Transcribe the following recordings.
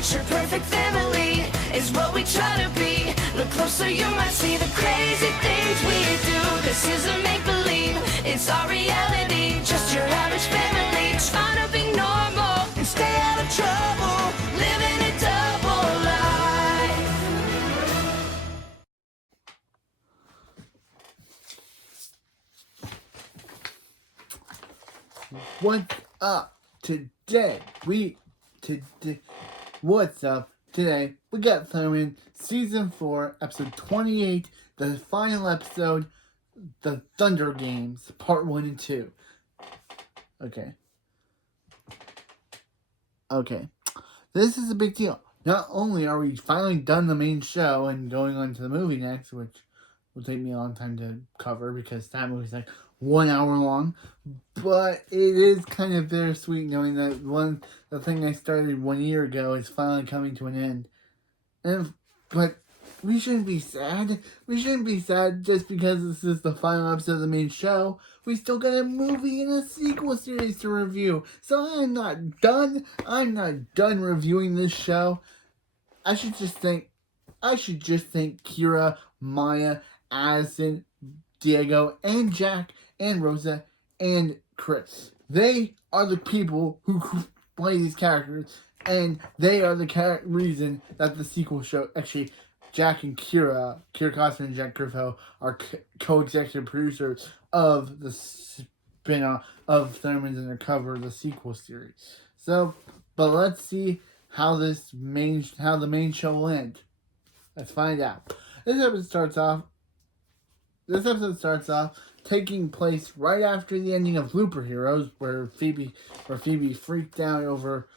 Picture perfect family is what we try to be. Look closer, you might see the crazy things we do. This isn't make-believe, it's our reality. Just your average family trying to be normal and stay out of trouble, living a double life. What's up today? What's up today? We got Thurman, Season 4, Episode 28, the final episode, The Thunder Games, Part 1 and 2. Okay. This is a big deal. Not only are we finally done the main show and going on to the movie next, which will take me a long time to cover because that movie's like 1 hour long, but it is kind of bittersweet knowing that the thing I started 1 year ago is finally coming to an end. But we shouldn't be sad. We shouldn't be sad just because this is the final episode of the main show. We still got a movie and a sequel series to review. So I'm not done. I'm not done reviewing this show. I should just thank Kira, Maya, Addison, Diego, and Jack, and Rosa, and Chris. They are the people who play these characters, and they are the reason that the sequel show, actually, Jack and Kira Costner and Jack Griffo are co-executive producers of the spin-off of Thurman's Undercover, the sequel series. So, but let's see how the main show will end. Let's find out. This episode starts off taking place right after the ending of Looper Heroes, where Phoebe freaked out over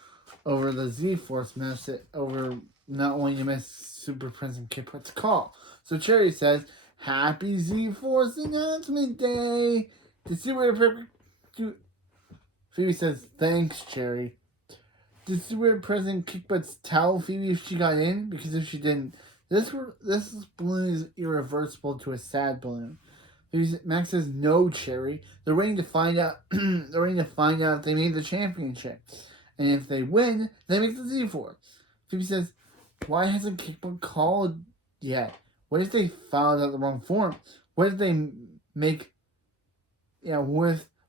the Z-Force message, over not wanting to miss Super Prince and Kiplet's call. So Cherry says, "Happy Z-Force Announcement Day!" Phoebe says, "Thanks, Cherry." Did Super President Kickbutts tell Phoebe if she got in? Because if she didn't, this balloon is irreversible to a sad balloon. Max says, "No, Cherry. They're waiting to find out. If they made the championship, and if they win, they make the Z-Force." Phoebe says, "Why hasn't Kickbutt called yet? What if they filed out the wrong form? What if they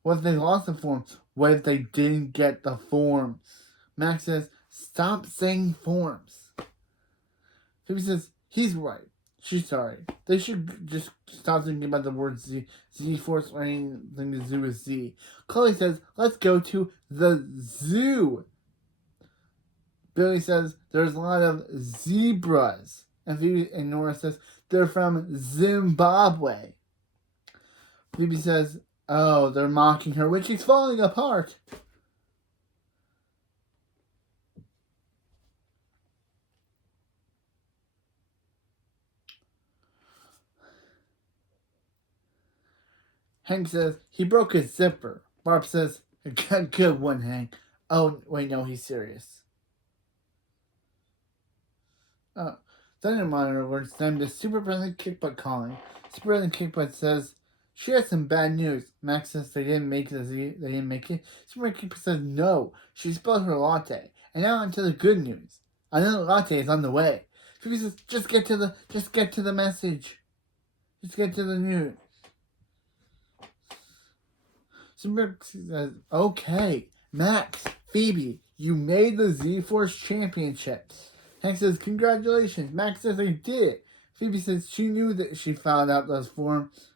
what if they lost the form? What if they didn't get the form?" Max says, "Stop saying forms." Phoebe says, "He's right. She's sorry. They should just stop thinking about the word Z-Force or anything to do with Z." Chloe says, "Let's go to the zoo." Billy says, "There's a lot of zebras." And Phoebe and Nora says, "They're from Zimbabwe." Phoebe says, "Oh, they're mocking her when she's falling apart." Hank says, "He broke his zipper." Barb says, "Good one, Hank." Oh, wait, no, he's serious. Thunder Monitor works them to Super President Kickbutt calling. Super President Kickbutt says, "She has some bad news." Max says they didn't make it. Super President Kickbutt says, "No, she spilled her latte." And now onto the good news. Another latte is on the way. Phoebe says, just get to the message. Just get to the news. Super says, "Okay, Max, Phoebe, you made the Z-Force Championship." Hank says, "Congratulations." Max says they did it. Phoebe says she knew that she found out those forms,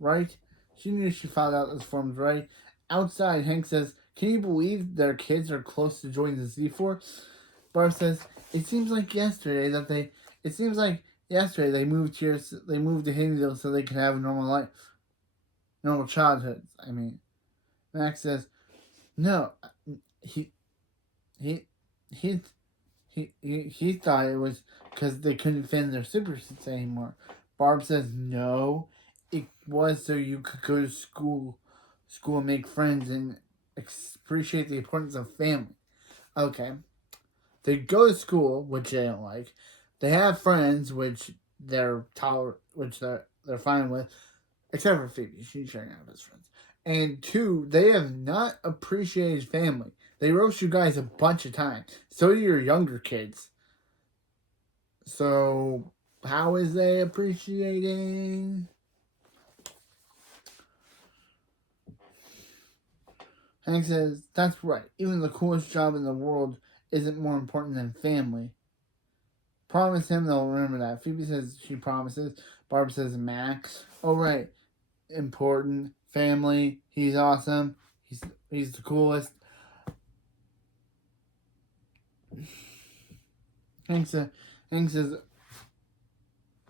right? She knew she found out those forms, right? Outside, Hank says, "Can you believe their kids are close to joining the Z-Force?" Barb says, it seems like yesterday they moved here. They moved to Hinsdale so they can have a normal childhoods. I mean, Max says, "No, he thought it was because they couldn't fit in their super suits anymore." Barb says, "No, it was so you could go to school and make friends and appreciate the importance of family." Okay, they go to school, which they don't like. They have friends, which they're fine with, except for Phoebe. She's sharing out with his friends. And two, they have not appreciated family. They roast you guys a bunch of times. So do your younger kids. So, how is they appreciating? Hank says, that's right. Even the coolest job in the world isn't more important than family. Promise him they'll remember that. Phoebe says she promises. Barb says Max. Oh, right. Important. Family. He's awesome. He's the coolest. Hank says,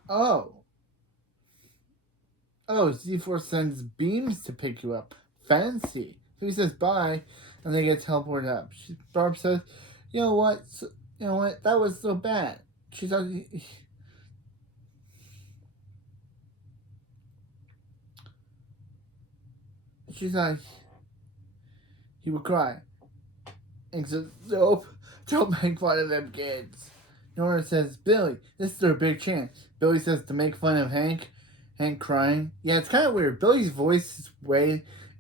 oh, Z4 sends beams to pick you up. Fancy. Phoebe says bye, and they get teleported up. Barb says, you know what? That was so bad. She thought he would cry. And says, nope, don't make fun of them kids. Nora says, Billy, this is their big chance. Billy says to make fun of Hank crying. Yeah, it's kind of weird. Billy's voice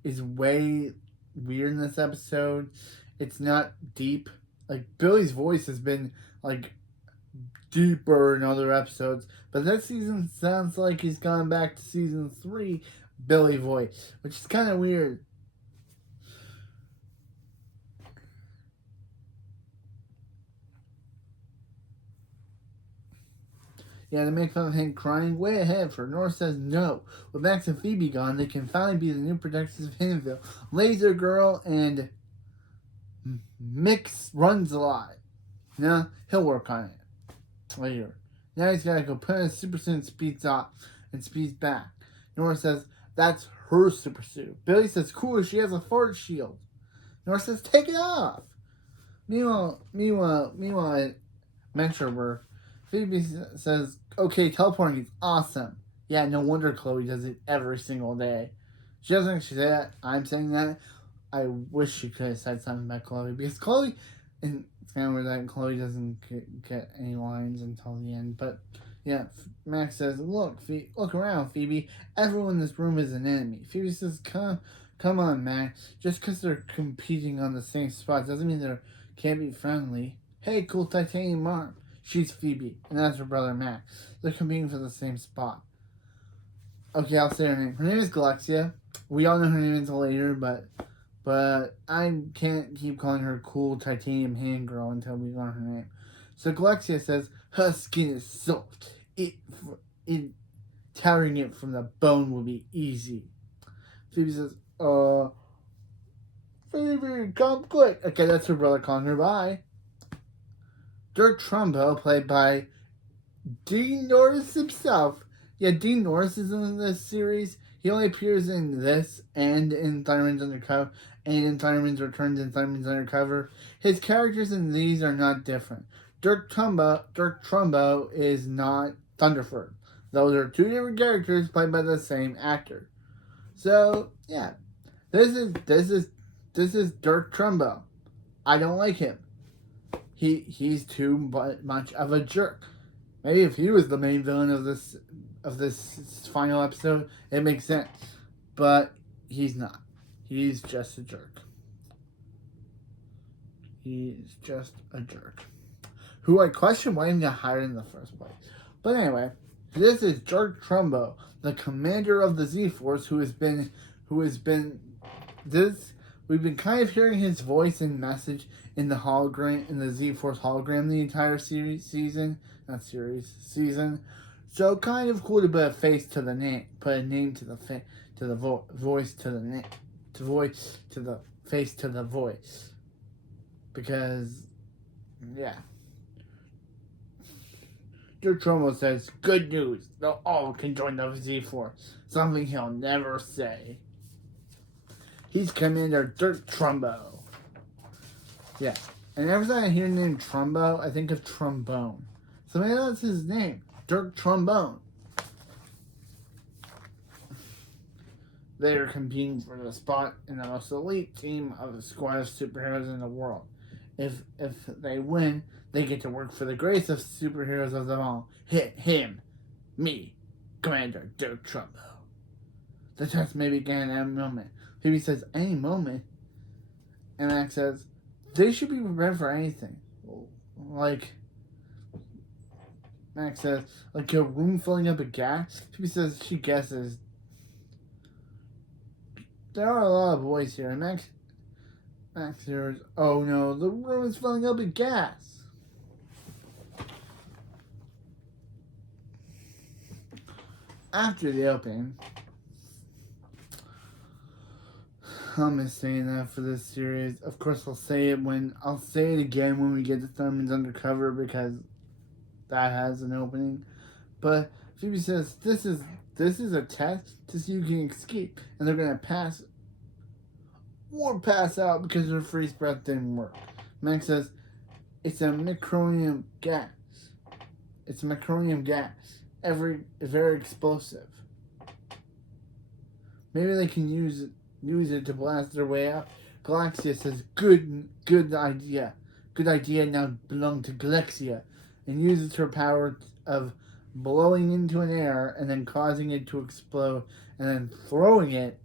is way weird in this episode. It's not deep. Like, Billy's voice has been, like, deeper in other episodes. But this season sounds like he's gone back to season 3 Billy voice, which is kind of weird. Yeah, to make fun of Hank crying, way ahead for Nora says no. With Max and Phoebe gone, they can finally be the new protectors of Hiddenville. Laser Girl and Mix runs a lot. No, he'll work on it later. Now he's gotta go put on his super suit and speeds off and speeds back. Nora says that's her super suit. Billy says cool, she has a force shield. Nora says take it off. Meanwhile, at Mentor work, Phoebe says, okay, teleporting is awesome. Yeah, no wonder Chloe does it every single day. She doesn't actually say that. I'm saying that. I wish she could have said something about Chloe. Because Chloe, and it's kind of weird that Chloe doesn't get any lines until the end. But, yeah, Max says, look around, Phoebe. Everyone in this room is an enemy. Phoebe says, come on, Max. Just because they're competing on the same spot doesn't mean they can't be friendly. Hey, cool titanium arm. She's Phoebe, and that's her brother Max. They're competing for the same spot. Okay, I'll say her name. Her name is Galexia. We all know her name until later, but I can't keep calling her cool titanium hand girl until we learn her name. So Galexia says her skin is soft. Tearing it from the bone will be easy. Phoebe says, Phoebe, come quick. Okay, that's her brother calling her bye. Dirk Trumbo, played by Dean Norris himself. Yeah, Dean Norris is in this series. He only appears in this and in Fireman's Undercover and in Fireman's Returns and Fireman's Undercover. His characters in these are not different. Dirk Trumbo is not Thunderford. Those are two different characters played by the same actor. So yeah, this is Dirk Trumbo. I don't like him. He's too much of a jerk. Maybe if he was the main villain of this final episode, it makes sense. But he's not. He's just a jerk. He's just a jerk. Who I question why he got hired in the first place. But anyway, this is Dirk Trumbo, the commander of the Z-Force, who has been this. We've been kind of hearing his voice and message in the hologram, in the Z-Force hologram, the entire season. So kind of cool to put a face to the name, put a name to the voice to the name, to voice to the face to the voice. Because, yeah. Dirk Trumbo says, good news, they all can join the Z-Force. Something he'll never say. He's Commander Dirk Trumbo. Yeah. And every time I hear the name Trumbo, I think of trombone. So maybe that's his name. Dirk Trombone. They are competing for the spot in the most elite team of the squad of superheroes in the world. If they win, they get to work for the greatest of superheroes of them all. Him. Me. Commander Dirk Trumbo. The test may begin at any moment. Phoebe says, any moment. And Max says, they should be prepared for anything. Like Max says, like a room filling up with gas. Phoebe says she guesses. There are a lot of boys here. And Max hears, oh no, the room is filling up with gas. After the opening, I'll miss saying that for this series. Of course, I'll say it again when we get to Thurman's Undercover because that has an opening. But Phoebe says this is a test to see who can escape, and they're gonna pass or pass out because their freeze breath didn't work. Max says it's a micronium gas. It's a micronium gas. Very explosive. Maybe they can use it to blast their way out. Galaxia says good idea. Good idea now belong to Galaxia, and uses her power of blowing into an air and then causing it to explode and then throwing it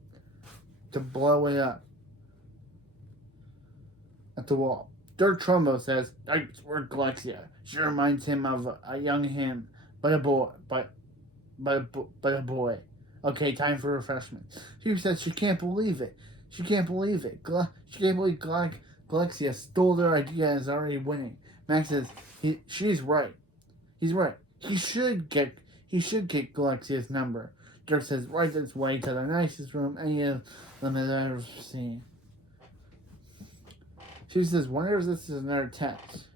to blow it up at the wall. Dirk Trumbo says, "Nice work, Galaxia. She reminds him of a young him, but a boy, but a boy. Okay, time for refreshment." She says she can't believe it. She can't believe it. She can't believe Galaxia stole their idea and is already winning. Max says she's right. He's right. He should get Galaxia's number. Dirk says right this way to the nicest room any of them has ever seen. She says, wonder if this is another test.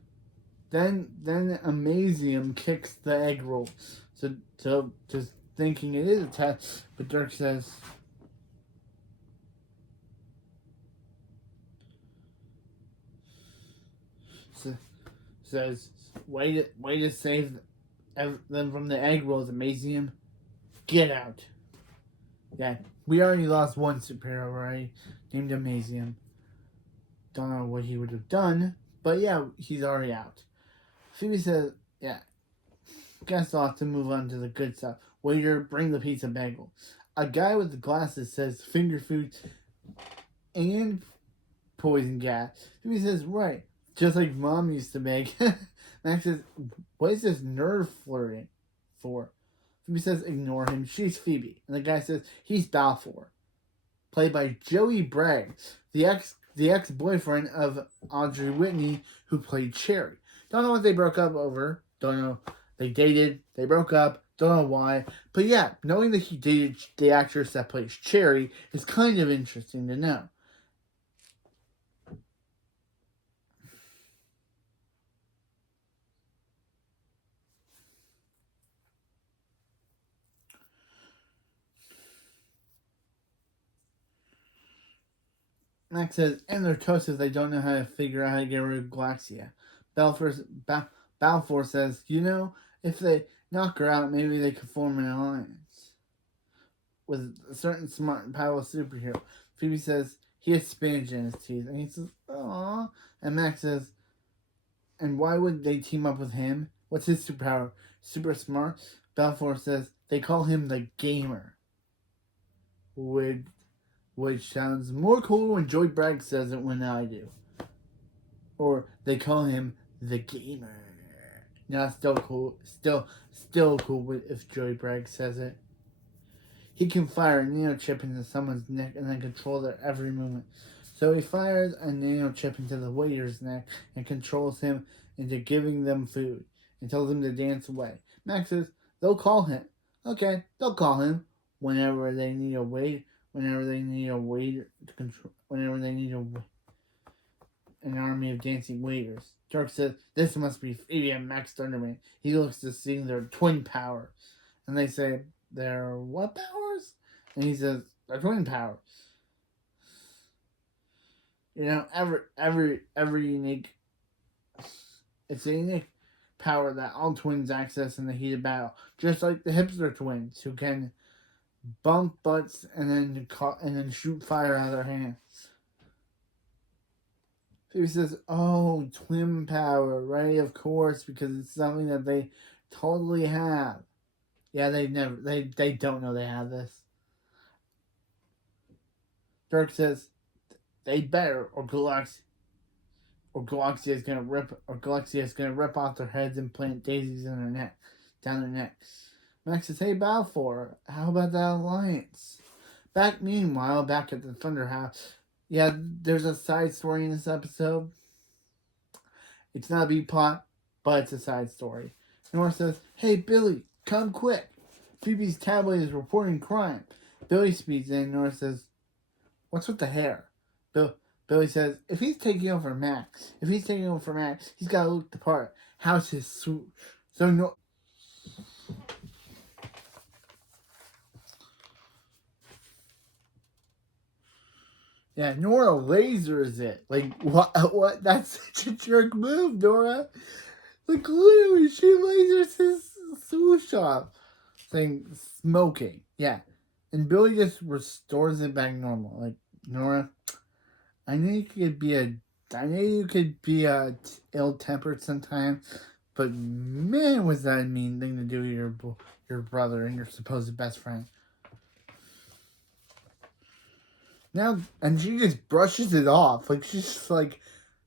Then Amazium kicks the egg roll. So just thinking it is a test, but Dirk says way to save them from the egg rolls, Amazium. Get out. Yeah, we already lost one superhero, right? Named Amazium. Don't know what he would have done, but yeah, he's already out. Phoebe says, yeah, guess I'll have to move on to the good stuff. Waiter, bring the pizza bagel. A guy with the glasses says finger food and poison gas. Phoebe says, right, just like Mom used to make. Max says, what is this nerve flirting for? Phoebe says, ignore him. She's Phoebe. And the guy says, he's Balfour. Played by Joey Bragg, the ex-boyfriend of Audrey Whitney, who played Cherry. Don't know what they broke up over. Don't know. They dated. They broke up. Don't know why. But yeah, knowing that he dated the actress that plays Cherry is kind of interesting to know. Max says, and they're toast if they don't know how to figure out how to get rid of Galaxia. Balfour says, if they knock her out, maybe they could form an alliance with a certain smart and powerful superhero. Phoebe says, he has spinach in his teeth. And he says, aww. And Max says, and why would they team up with him? What's his superpower? Super smart? Balfour says, they call him the Gamer. Which sounds more cool when Joey Bragg says it than I do. Or they call him the Gamer. Now, still cool. Still cool if Joey Bragg says it. He can fire a nanochip into someone's neck and then control their every movement. So he fires a nanochip into the waiter's neck and controls him into giving them food and tells them to dance away. Max says they'll call him. Okay, they'll call him whenever they need a waiter. Whenever they need a waiter to control. Whenever they need an army of dancing waiters. Dirk says this must be Phoebe and Max Thunderman. He looks to see their twin powers, and they say their what powers? And he says their twin powers. Every unique. It's a unique power that all twins access in the heat of battle, just like the hipster twins who can bump butts and then shoot fire out of their hands. Phoebe says, "Oh, twin power, right? Of course, because it's something that they totally have." Yeah, they don't know they have this. Dirk says, "They better, or Galaxia or Galaxia is gonna rip off their heads and plant daisies in their neck, down their necks. Max says, "Hey Balfour, how about that alliance?" Meanwhile, back at the Thunder House, yeah, there's a side story in this episode. It's not a B plot, but it's a side story. Nora says, "Hey Billy, come quick. Phoebe's tablet is reporting crime." Billy speeds in. Nora says, "What's with the hair?" Billy says, if he's taking over Max, he's got to look the part. How's his swoop? So no. Yeah, Nora lasers it. Like, what? That's such a jerk move, Nora. Like, literally, she lasers his swoosh off. Saying, smoking. Yeah. And Billy just restores it back normal. Like, Nora, I know you could be ill-tempered sometimes, but man, was that a mean thing to do to your brother and your supposed best friend. Now, and she just brushes it off. Like, she's just like,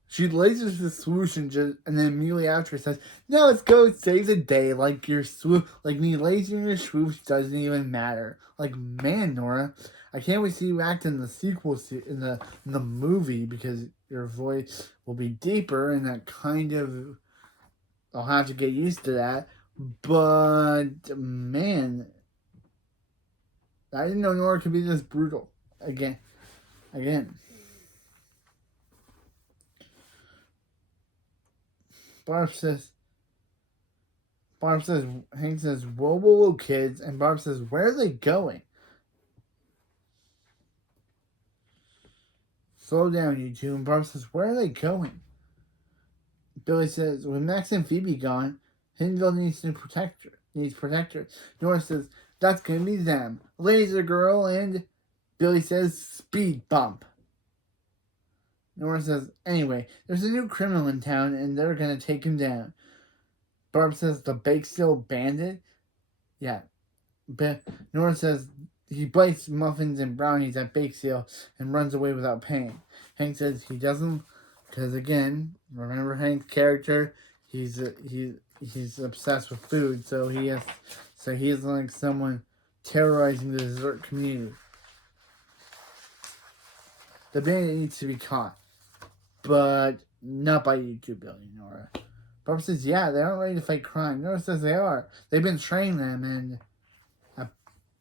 she lasers the swoosh and then immediately after says, "No, let's go save the day." Like your me lasering your swoosh doesn't even matter. Like, man, Nora, I can't wait to see you act in the sequel in the movie because your voice will be deeper and that kind of I'll have to get used to that. But man, I didn't know Nora could be this brutal again. Barb says, Hank says, whoa, whoa, whoa, kids. And Barb says, where are they going? Slow down, you two. And Barb says, where are they going? Billy says, with Max and Phoebe gone, Hindle needs protectors. Nora says, that's going to be them. Laser Girl and Billy says, speed bump. Nora says, anyway, there's a new criminal in town and they're going to take him down. Barb says, the Bake Sale Bandit? Yeah. Nora says, he bites muffins and brownies at Bake Sale and runs away without paying. Hank says he doesn't, because again, remember Hank's character? He's obsessed with food, so he's like someone terrorizing the dessert community. The bandit needs to be caught, but not by you two, Billy and Nora. Barb says, yeah, they aren't ready to fight crime. Nora says they are. They've been training them, and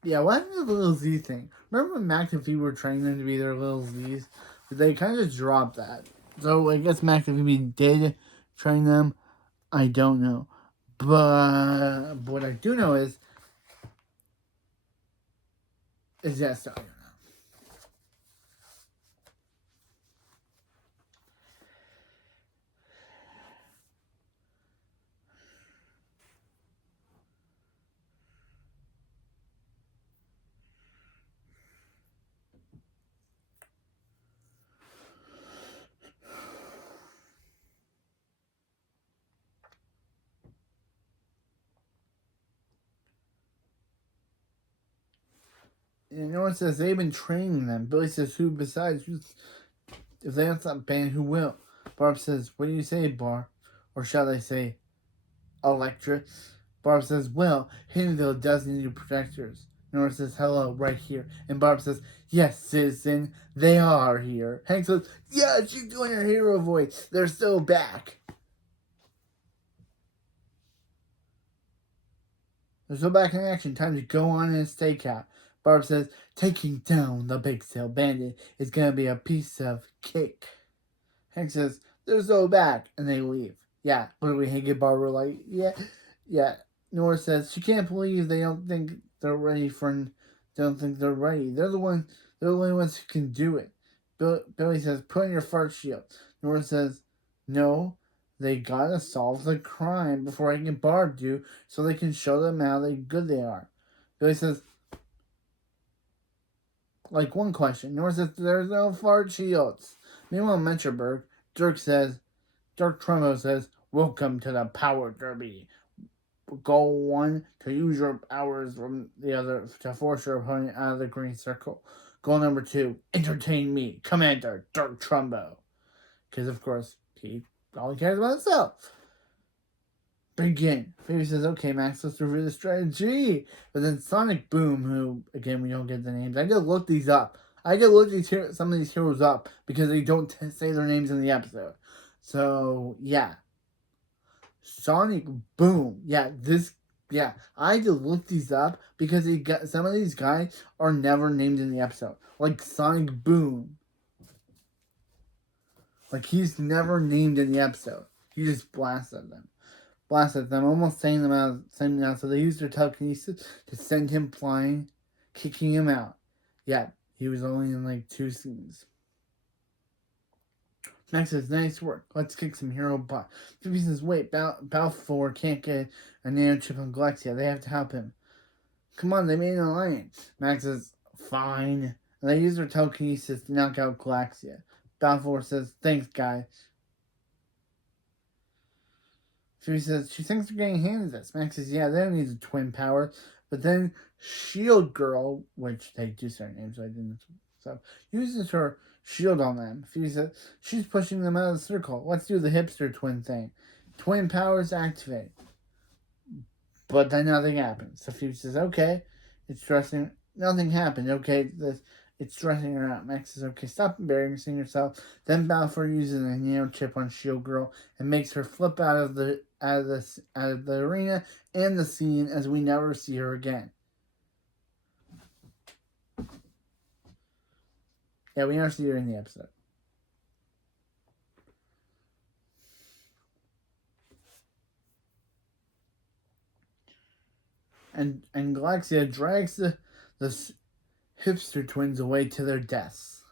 yeah, what happened to the little Z thing? Remember when Mac and Phoebe were training them to be their little Zs? But they kind of just dropped that. So I guess Mac and Phoebe did train them. I don't know. But what I do know is that story. And Nora says they've been training them. Billy says, who besides? If they don't stop band, who will? Barb says, what do you say, Barb? Or shall I say, Electra? Barb says, well, Haydenville does need protectors. Nora says, hello, right here. And Barb says, yes, citizen, they are here. Hank says, yeah, she's doing her hero voice. They're still back. They're still back in action. Time to go on and stakeout. Barb says, taking down the Bake Sale Bandit is going to be a piece of cake. Hank says, they're so back. And they leave. Yeah, literally Hank and Barb were like, yeah. Nora says, she can't believe they don't think they're ready. They're the only ones who can do it. Billy says, put on your fart shield. Nora says, no, they gotta solve the crime before Hank and Barb do, so they can show them how good they are. Billy says, like one question. Nora says, there's no fart shields. Meanwhile, in Metroburg, Dirk Trumbo says, welcome to the Power Derby. Goal 1, to use your powers from the other to force your opponent out of the green circle. Goal number 2, entertain me, Commander Dirk Trumbo. Because, of course, all he cares about himself. Begin. Phoebe says, okay, Max, let's review the strategy. But then Sonic Boom, who, again, we don't get the names. I gotta look these up. I gotta look some of these heroes up because they don't say their names in the episode. So, yeah. Sonic Boom. Yeah, I had to look these up because some of these guys are never named in the episode. Like Sonic Boom. Like, he's never named in the episode. He just blasted them, almost sending them out. So they used their telekinesis to send him flying, kicking him out. Yeah, he was only in like 2 scenes. Max says, nice work. Let's kick some hero butt. Phoebe says, wait, Balfour can't get a nanochip on Galaxia. They have to help him. Come on, they made an alliance. Max says, fine. And they use their telekinesis to knock out Galaxia. Balfour says, thanks, guys. Phoebe says, she thinks they're getting handed this. Max says, yeah, they don't need the twin power. But then Shield Girl, which they do say her name, so I didn't. So, uses her shield on them. Phoebe says, she's pushing them out of the circle. Let's do the hipster twin thing. Twin powers activate. But then nothing happens. So Phoebe says, okay. It's stressing. Nothing happened. Okay, it's stressing her out. Max says, okay, stop embarrassing yourself. Then Balfour uses a nano chip on Shield Girl and makes her flip out of the arena and the scene as we never see her again. Yeah, we never see her in the episode. And Galaxia drags the hipster twins away to their deaths.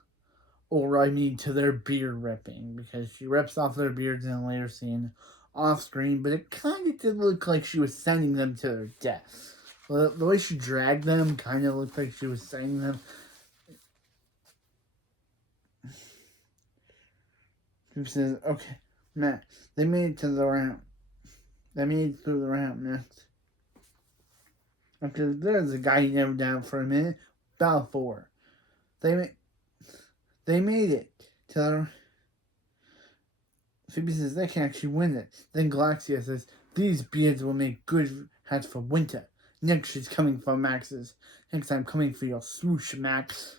Or, I mean, to their beard ripping. Because she rips off their beards in a later scene off screen. But it kind of did look like she was sending them to their death. The way she dragged them kind of looked like she was sending them. She says, okay, Max, they made it to the round. They made it through the round, Max. Okay, there's a guy you never down for a minute. Balfour. They made it to the... Phoebe says they can actually win it. Then Galaxia says, these beards will make good hats for winter. Next she's coming for Max's. Next I'm coming for your swoosh, Max.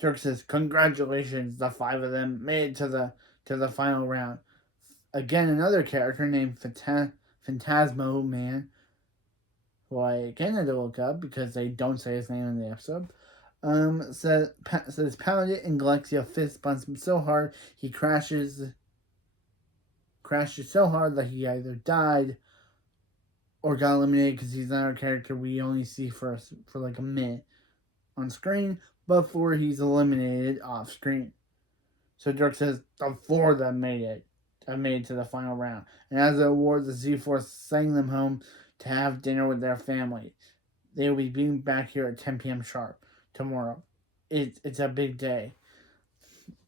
Dirk says, congratulations, the 5 of them made it to the final round. Again, another character named Phantasmo Man, who I again had to look up because they don't say his name in the episode. Says pound it, and Galaxia fist bumps him so hard he crashes so hard that he either died or got eliminated because he's not a character we only see for like a minute on screen before he's eliminated off screen. So Dirk says the 4 that made it to the final round, and as an award, the Z-Force sent them home to have dinner with their family. They will be being back here at 10 p.m. sharp tomorrow. It's a big day.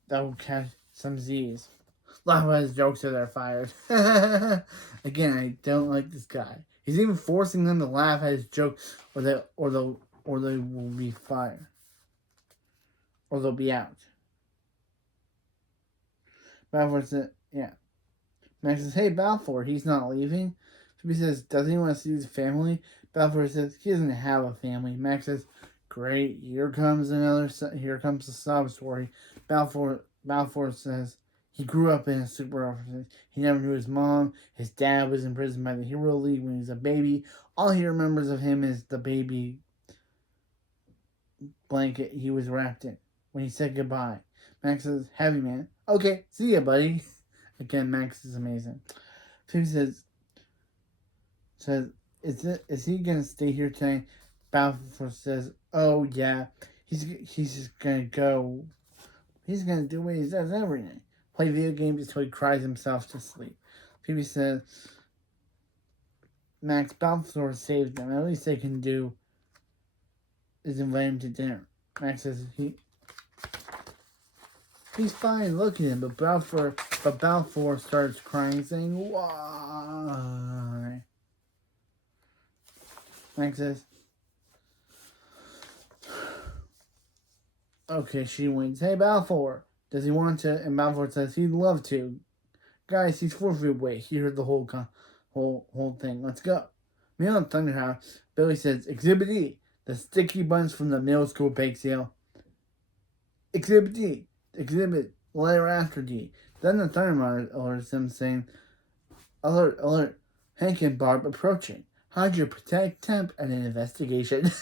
That will catch some Z's. A lot of his jokes are they're fired. Again, I don't like this guy. He's even forcing them to laugh at his jokes, or they will be fired, or they'll be out. Balfour says, yeah. Max says, hey, Balfour, he's not leaving. Phoebe says, does he want to see his family? Balfour says, he doesn't have a family. Max says, great, here comes the sob story. Balfour says, he grew up in a super orphanage. He never knew his mom. His dad was imprisoned by the Hero League when he was a baby. All he remembers of him is the baby blanket he was wrapped in when he said goodbye. Max says, heavy man. Okay, see ya, buddy. Again, Max is amazing. Phoebe says, is he gonna stay here tonight? Balfour says, oh yeah, he's just gonna go. He's gonna do what he does every night. Play video games until he cries himself to sleep. Phoebe says, Max, Balfour saved them. At least they can do is invite him to dinner. Max says he's fine, look at him, but Balfour starts crying, saying, why? Max says, okay, she wins. Hey, Balfour, Does he want to? And Balfour says he'd love to. Guys, he's 4 feet away. He heard the whole thing. Let's go. Meanwhile, Thunderhouse, Billy says, Exhibit E, the sticky buns from the middle school bake sale. Exhibit D, exhibit letter after D. Then the Thundermonitor alerts them saying, Alert, alert, Hank and Barb approaching. Hide your protect temp and an investigation.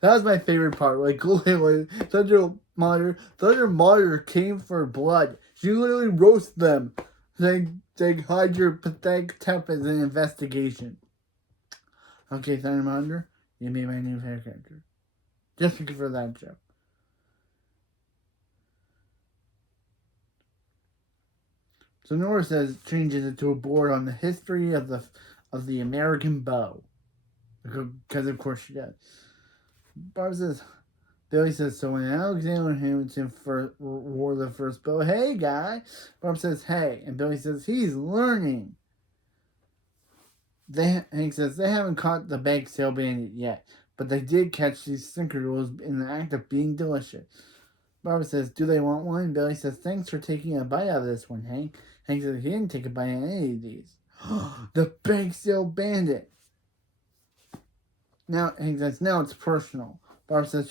That was my favorite part. Like, Thunder Monitor came for blood. She literally roasted them. Saying hide your pathetic temp as an investigation. Okay, Thunder Monitor, you made my new favorite character. Just for that joke. So Nora changes it to a board on the history of the American bow. Because of course she does. Billy says, so when Alexander Hamilton wore the first bow, hey guy. Barb says, hey. And Billy says, he's learning. Hank says, they haven't caught the bake sale bandit yet. But they did catch these snickerdoodles in the act of being delicious. Barbara says, do they want one? Billy says, thanks for taking a bite out of this one, Hank. Hank says, he didn't take a bite out of any of these. The bake sale bandit. Now, Hank says, now it's personal. Barbara says,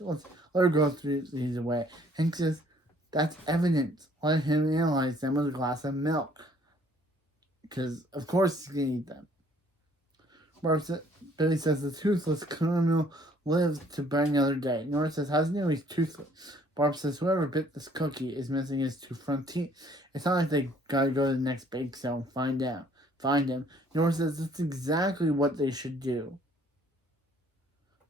let's let her go through these away. Hank says, that's evidence. Let him analyze them with a glass of milk. Because, of course, he's going to eat them. Billy says, the toothless criminal lives to bright another day. Nora says, how's he know he's toothless? Barb says, whoever bit this cookie is missing his 2 front teeth. It's not like they gotta go to the next bake sale and find him. Nora says, that's exactly what they should do.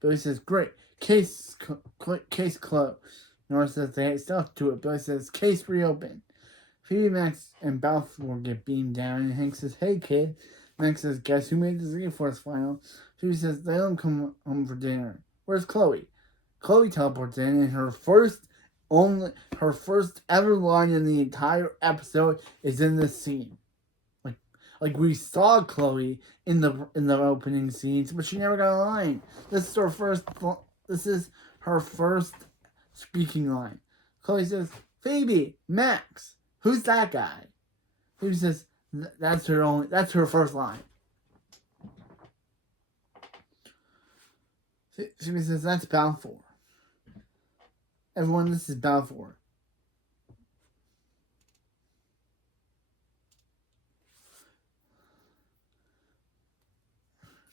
Billy says, great. Case closed. Nora says, they still have to do it. Billy says, case reopened. Phoebe, Max, and Balfour get beamed down, and Hank says, hey kid. Max says, guess who made the Z-Force final? Phoebe says, they don't come home for dinner. Where's Chloe? Chloe teleports in, and her first ever line in the entire episode is in this scene. Like we saw Chloe in the opening scenes, but she never got a line. This is her first speaking line. Chloe says, Phoebe, Max, who's that guy? Phoebe says, that's her first line. Phoebe says, that's Balfour. Everyone, this is Balfour.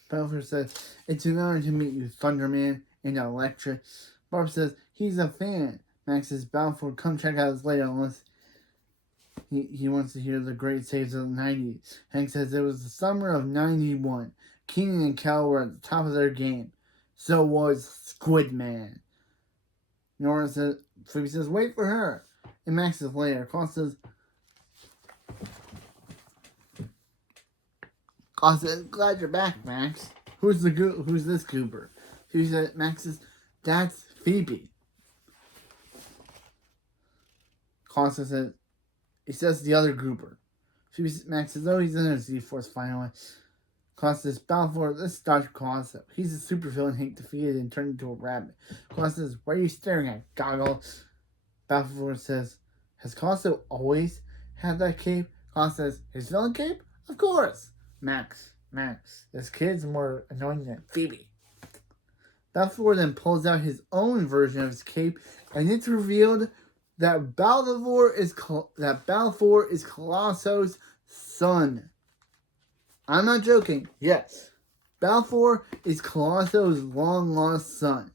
Balfour says, it's an honor to meet you, Thunderman and Electra. Barb says, he's a fan. Max says, Balfour, come check out his later unless he wants to hear the great saves of the 90s. Hank says, it was the summer of 91. Keenan and Kel were at the top of their game. So was Squidman. Nora says, Phoebe says, wait for her. And Max says later. Carl says, glad you're back, Max. Who's this goober? Phoebe says, Max says, that's Phoebe. Carl says, he says the other goober. Max says, oh, he's in a Z-Force finally. Claus says, Balfour, this is Dr. Colosso. He's a supervillain Hank defeated and turned into a rabbit. Claus says, what are you staring at, goggle? Balfour says, has Colosso always had that cape? Claus says, his villain cape? Of course. Max, this kid's more annoying than Phoebe. Balfour then pulls out his own version of his cape, and it's revealed that Balfour is Colosso's son. I'm not joking. Yes. Balfour is Colosso's long-lost son.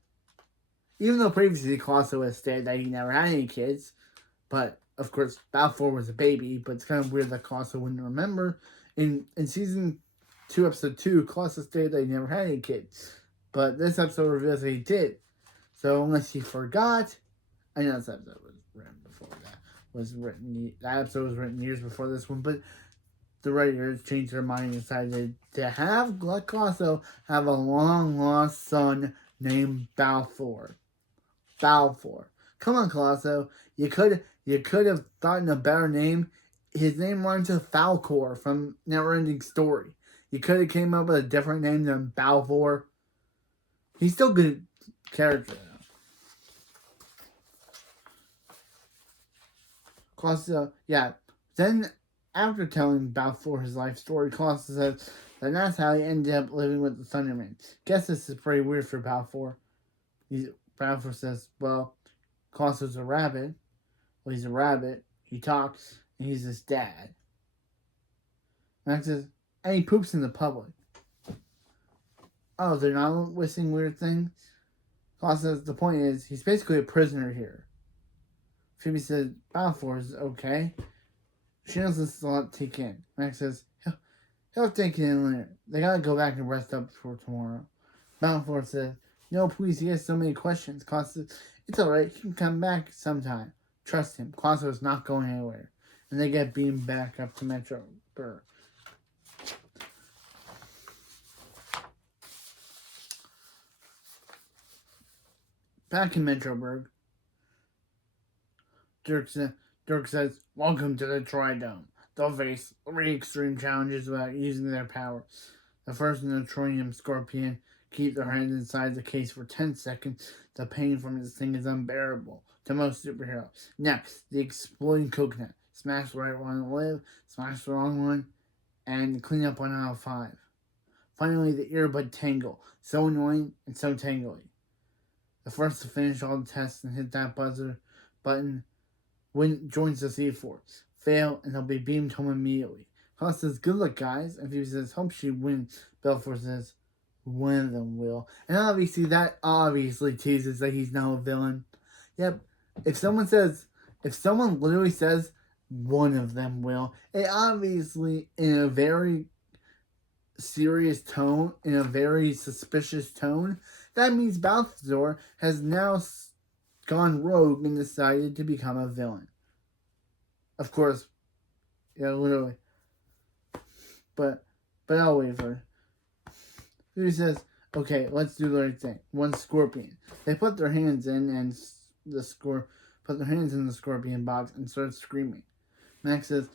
Even though previously Colosso has stated that he never had any kids. But, of course, Balfour was a baby. But it's kind of weird that Colosso wouldn't remember. In Season 2, Episode 2, Colosso stated that he never had any kids. But this episode reveals that he did. So, unless he forgot... I know this episode was written before that. That episode was written years before this one. But... the writers changed their mind and decided to have Colosso have a long-lost son named Balfour. Balfour. Come on, Colosso. You could have gotten a better name. His name rhymes with Falcor from Neverending Story. You could have came up with a different name than Balfour. He's still a good character, though. Colosso, yeah. Then, after telling Balfour his life story, Colosso says that that's how he ended up living with the Thunderman. Guess this is pretty weird for Balfour. Balfour says, well, Colosso's a rabbit. Well, he's a rabbit. He talks, and he's his dad. Max says, and he poops in the public. Oh, they're not wishing weird things? Colosso says, the point is, he's basically a prisoner here. Phoebe says, Balfour's okay. She knows this is a lot to take in. Max says, he'll take it in later. They gotta go back and rest up for tomorrow. Balfour says, no, please, he has so many questions. Colosso says, it's alright, he can come back sometime. Trust him. Colosso is not going anywhere. And they get beamed back up to Metroburg. Back in Metroburg, Dirk says, welcome to the Tridome. They'll face 3 extreme challenges without using their power. The first, neutronium scorpion. Keep their hands inside the case for 10 seconds. The pain from this thing is unbearable to most superheroes. Next, the exploding coconut. Smash the right one and live. Smash the wrong one and clean up 1 out of 5. Finally, the earbud tangle. So annoying and so tangly. The first to finish all the tests and hit that button joins the Sea Force. Fail, and they'll be beamed home immediately. Hollis says, good luck, guys. And Phoebe says, hope she wins. Balfour says, one of them will. And obviously, that obviously teases that he's now a villain. Yep. If someone literally says, one of them will, it obviously, in a very serious tone, in a very suspicious tone, that means Balthazar has now gone rogue and decided to become a villain. Of course, yeah, literally. But I'll wait for it. He says, okay, let's do the right thing. One scorpion. They put their hands in and put their hands in the scorpion box and start screaming. Max says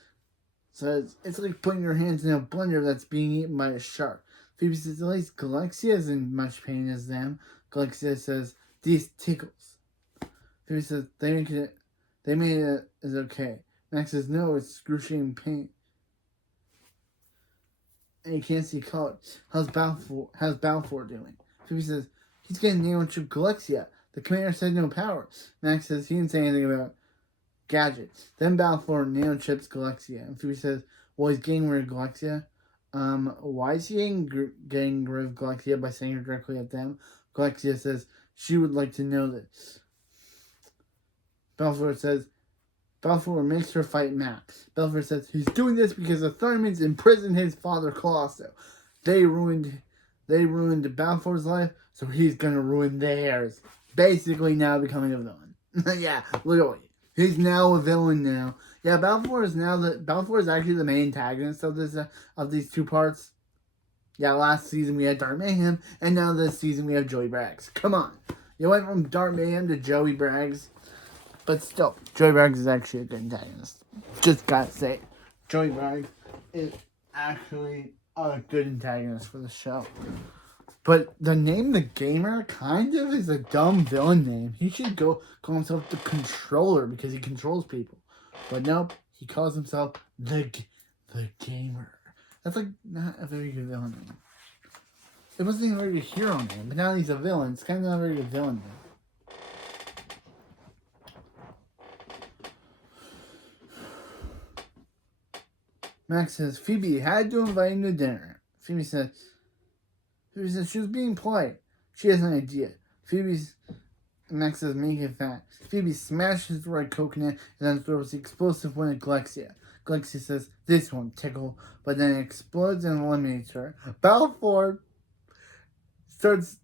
it's like putting your hands in a blender that's being eaten by a shark. Phoebe says, at least Galaxia isn't in much pain as them. Galaxia says, these tickles. Phoebe says, they made it is okay. Max says, no, it's excruciating pain. And you can't see color. How's Balfour doing? Phoebe says, he's getting nailed to Galaxia. The commander said no power. Max says, he didn't say anything about gadgets. Then Balfour nail chips Galaxia. And Phoebe says, well, he's getting rid of Galaxia. Why is he getting rid of Galaxia by saying it directly at them? Galaxia says, she would like to know this. Balfour makes her fight Max. Balfour says, he's doing this because the Thundermans imprisoned his father, Colosso. They ruined Balfour's life, so he's gonna ruin theirs. Basically now becoming a villain. Yeah, literally. He's now a villain now. Yeah, Balfour is actually the main antagonist of these 2 parts. Yeah, last season we had Dark Mayhem, and now this season we have Joey Braggs. Come on. You went from Dark Mayhem to Joey Braggs. But still, Joey Braggs is actually a good antagonist. Just gotta say it. Joey Braggs is actually a good antagonist for the show. But the name The Gamer kind of is a dumb villain name. He should call himself The Controller because he controls people. But nope, he calls himself The Gamer. That's like not a very good villain name. It wasn't even a very good hero name, but now he's a villain. It's kind of not a very good villain name. Max says, Phoebe had to invite him to dinner. Phoebe says she was being polite. She has an idea. Max says, make it fat. Phoebe smashes the red coconut and then throws the explosive one at Galaxia. Galaxia says, this won't tickle, but then it explodes and eliminates her. Balfour starts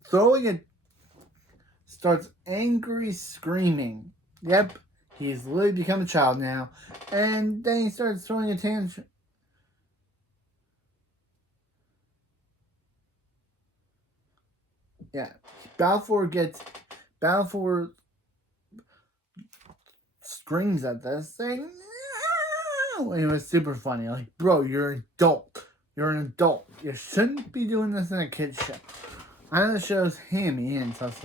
angry screaming. Yep, he's literally become a child now. And then he starts throwing a tantrum. Yeah, Balfour screams at this, saying, no! And it was super funny. Like, bro, you're an adult. You're an adult. You shouldn't be doing this in a kid's show. I know the show's hammy and stuff.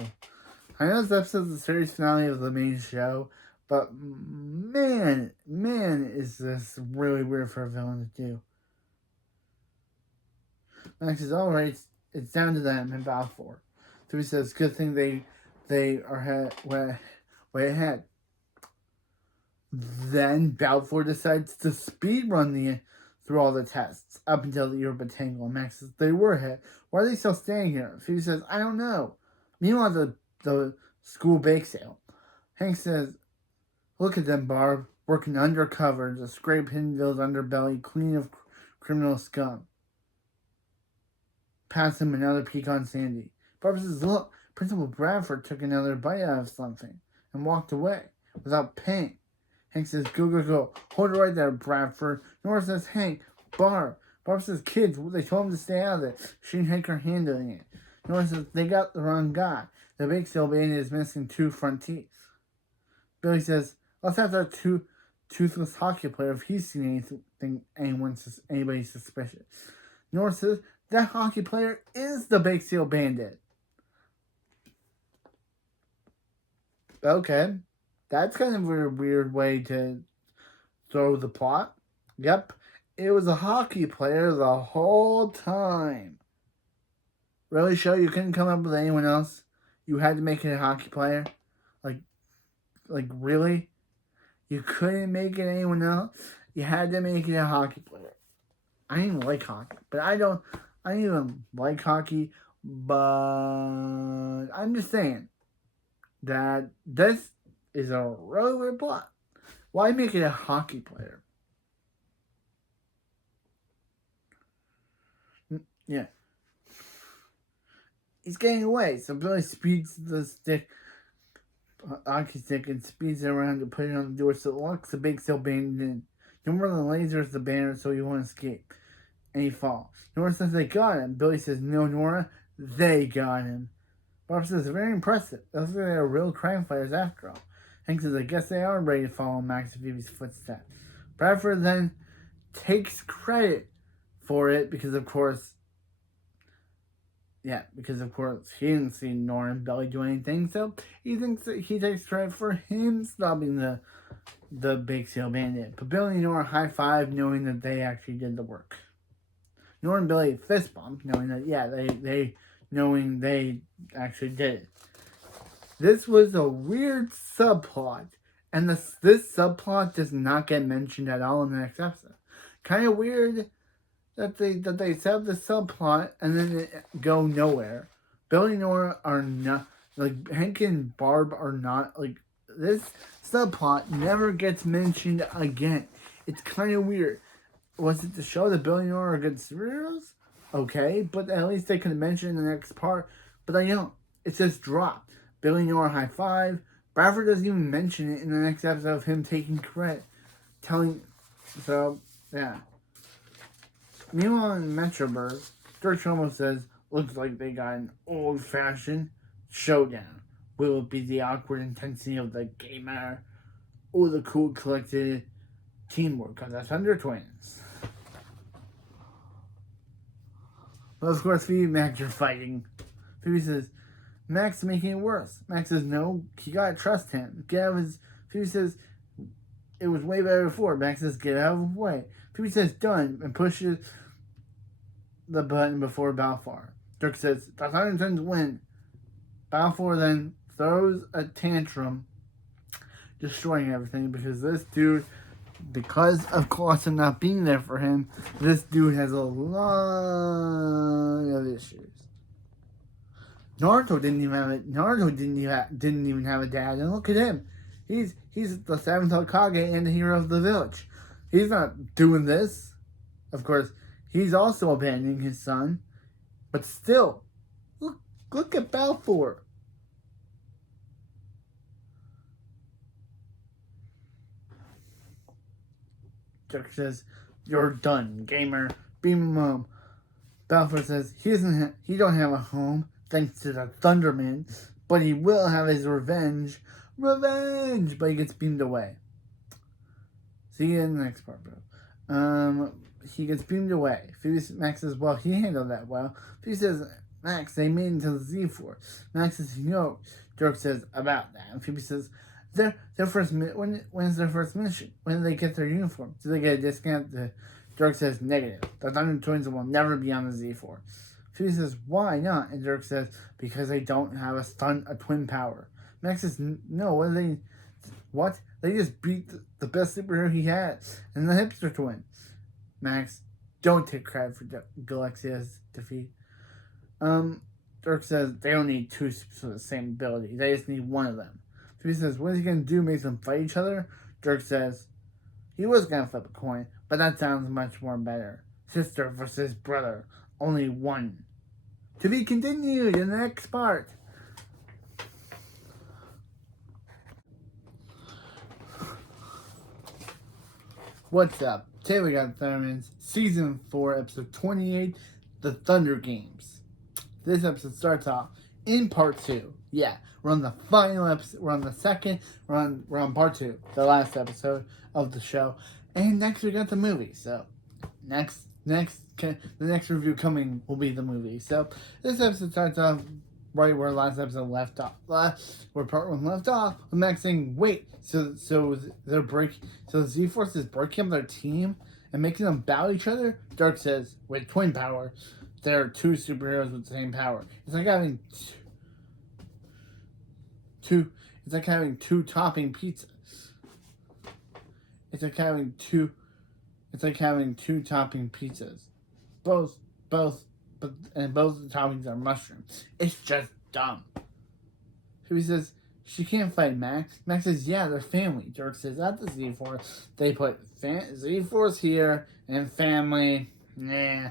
I know this episode's the series finale of the main show, But man, is this really weird for a villain to do. Max says, alright, it's down to them in Balfour. So he says, good thing they are way ahead. Then Balfour decides to speed run through all the tests up until the Europa Tangle. And Max says, they were ahead. Why are they still staying here? Phoebe says, I don't know. Meanwhile, the school bake sale. Hank says, look at them, Barb, working undercover to scrape Hinville's underbelly clean of criminal scum. Pass him another peek on Sandy. Barb says, look, Principal Bradford took another bite out of something and walked away without paying. Hank says, go. Hold it right there, Bradford. Nora says, Hank, Barb. Barb says, kids, they told him to stay out of it. She and Hank are handling it. Nora says, they got the wrong guy. The bake sale bandit is missing 2 front teeth. Billy says, let's ask our toothless hockey player if he's seen anybody suspicious. Nora says, that hockey player is the bake sale bandit. Okay. That's kind of a weird way to throw the plot. Yep. It was a hockey player the whole time. Really, show you couldn't come up with anyone else? You had to make it a hockey player? Like really? You couldn't make it anyone else? You had to make it a hockey player. I didn't like hockey, but I didn't even like hockey, but I'm just saying that this is a really weird plot. Why make it a hockey player? Yeah. He's getting away, so Billy speeds the hockey stick and speeds it around to put it on the door so it locks the big sale bandit in. No more than lasers the banner so he won't escape. And he falls. Nora says they got him. Billy says, no, Nora, they got him. Barb says, very impressive. Those are real crime fighters after all. Hank says, I guess they are ready to follow Max and Phoebe's footsteps. Bradford then takes credit for it because of course he didn't see Nora and Billy do anything, so he thinks that he takes credit for him stopping the big sale bandit. But Billy and Nora high five knowing that they actually did the work. Nora and Billy fist bump knowing that knowing they actually did it. This was a weird subplot, and this subplot does not get mentioned at all in the next episode. Kind of weird that they set up the subplot and then it go nowhere. Billy and Nora are not, like, Hank and Barb are not, like, this subplot never gets mentioned again. It's kind of weird. Was it to show that Billy and Nora are good superheroes? Okay, but at least they could mention in the next part. But they don't. It's just dropped. Billy and Nora high five. Bradford doesn't even mention it in the next episode of him taking credit. So, yeah. Meanwhile in Metroburg, George almost says, looks like they got an old-fashioned showdown. Will it be the awkward intensity of the gamer or the cool collected teamwork of the Thunder Twins? Well, of course, Phoebe and Max are fighting. Phoebe says, Max making it worse. Max says, no, you gotta trust him. Get out of his... Phoebe says, it was way better before. Max says, get out of the way. Phoebe says, done, and pushes the button before Balfour. Dirk says, the Thunder Twins win. Balfour then throws a tantrum, destroying everything, because this dude, because of Colosso not being there for him, this dude has a lot of issues. Naruto didn't even have a dad, and look at him. He's the 7th Hokage and the hero of the village. He's not doing this. Of course, he's also abandoning his son, but still, look at Balfour. Dirk says, you're done, gamer. Beam him home. Balfour says he don't have a home, thanks to the Thunderman, but he will have his revenge. But he gets beamed away. See you in the next part, bro. He gets beamed away. Max says, well, he handled that well. Phoebe says, Max, they made it into the Z-Force. Max says, no. Dirk says, about that. And Phoebe says, their first when's their first mission? When do they get their uniform? Do they get a discount? The Dirk says negative. The Thunder Twins will never be on the Z4. Phoebe says, why not? And Dirk says, because they don't have a twin power. Max says, no, what? They just beat the best superhero he had, and the hipster twin. Max, don't take credit for Galaxia's defeat. Dirk says they don't need two supers with the same ability. They just need one of them. Phoebe says, what is he going to do? Make them fight each other? Dirk says, he was going to flip a coin, but that sounds much more better. Sister versus brother. Only one. To be continued in the next part. What's up? Today we got Thundermans Season 4, Episode 28, The Thunder Games. This episode starts off in Part 2. Yeah, we're on the final episode. We're on the second. We're on Part 2, the last episode of the show. And next we got the movie. So, the next review coming will be the movie. So, this episode starts off right where last episode left off. Where Part 1 left off, with Max saying, wait, so the Z-Force is breaking up their team and making them battle each other? Dirk says, with twin power, there are two superheroes with the same power. It's like having two topping pizzas. It's like having two topping pizzas. Both the toppings are mushrooms. It's just dumb. Phoebe says, she can't fight Max. Max says, yeah, they're family. Dirk says, at the Z-Force, they put Z-Force here and family. Nah.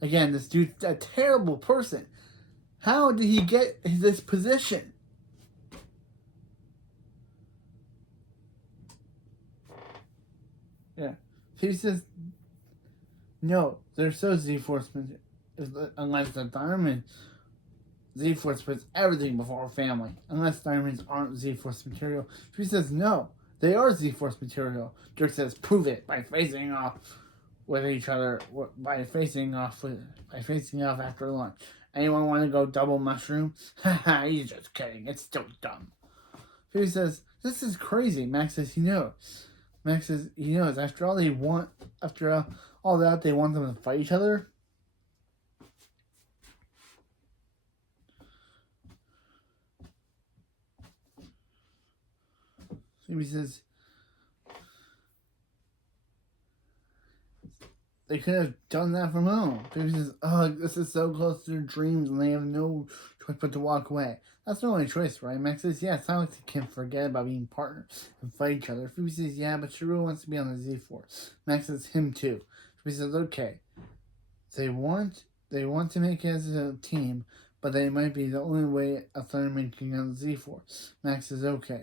Again, this dude's a terrible person. How did he get this position? Yeah. Phoebe says, no, they're so Z-Force, unless the Thunderman. Z-Force puts everything before family, unless Thundermans aren't Z-Force material. Phoebe says, no, they are Z-Force material. Dirk says, prove it by facing off with each other, by facing off after lunch. Anyone want to go double mushroom? Haha, he's just kidding. It's still dumb. Phoebe says, this is crazy. Max says, he knows. Max says, he knows. After all that, they want them to fight each other. Phoebe says, they could have done that from home. Phoebe says, oh, this is so close to their dreams and they have no choice but to walk away. That's the only choice, right? Max says, yeah, it's not like they can forget about being partners and fight each other. Phoebe says, yeah, but she really wants to be on the Z-Force. Max says, him too. Phoebe says, okay. They want to make it as a team, but they might be the only way a Thunderman can get on the Z-Force. Max says, okay.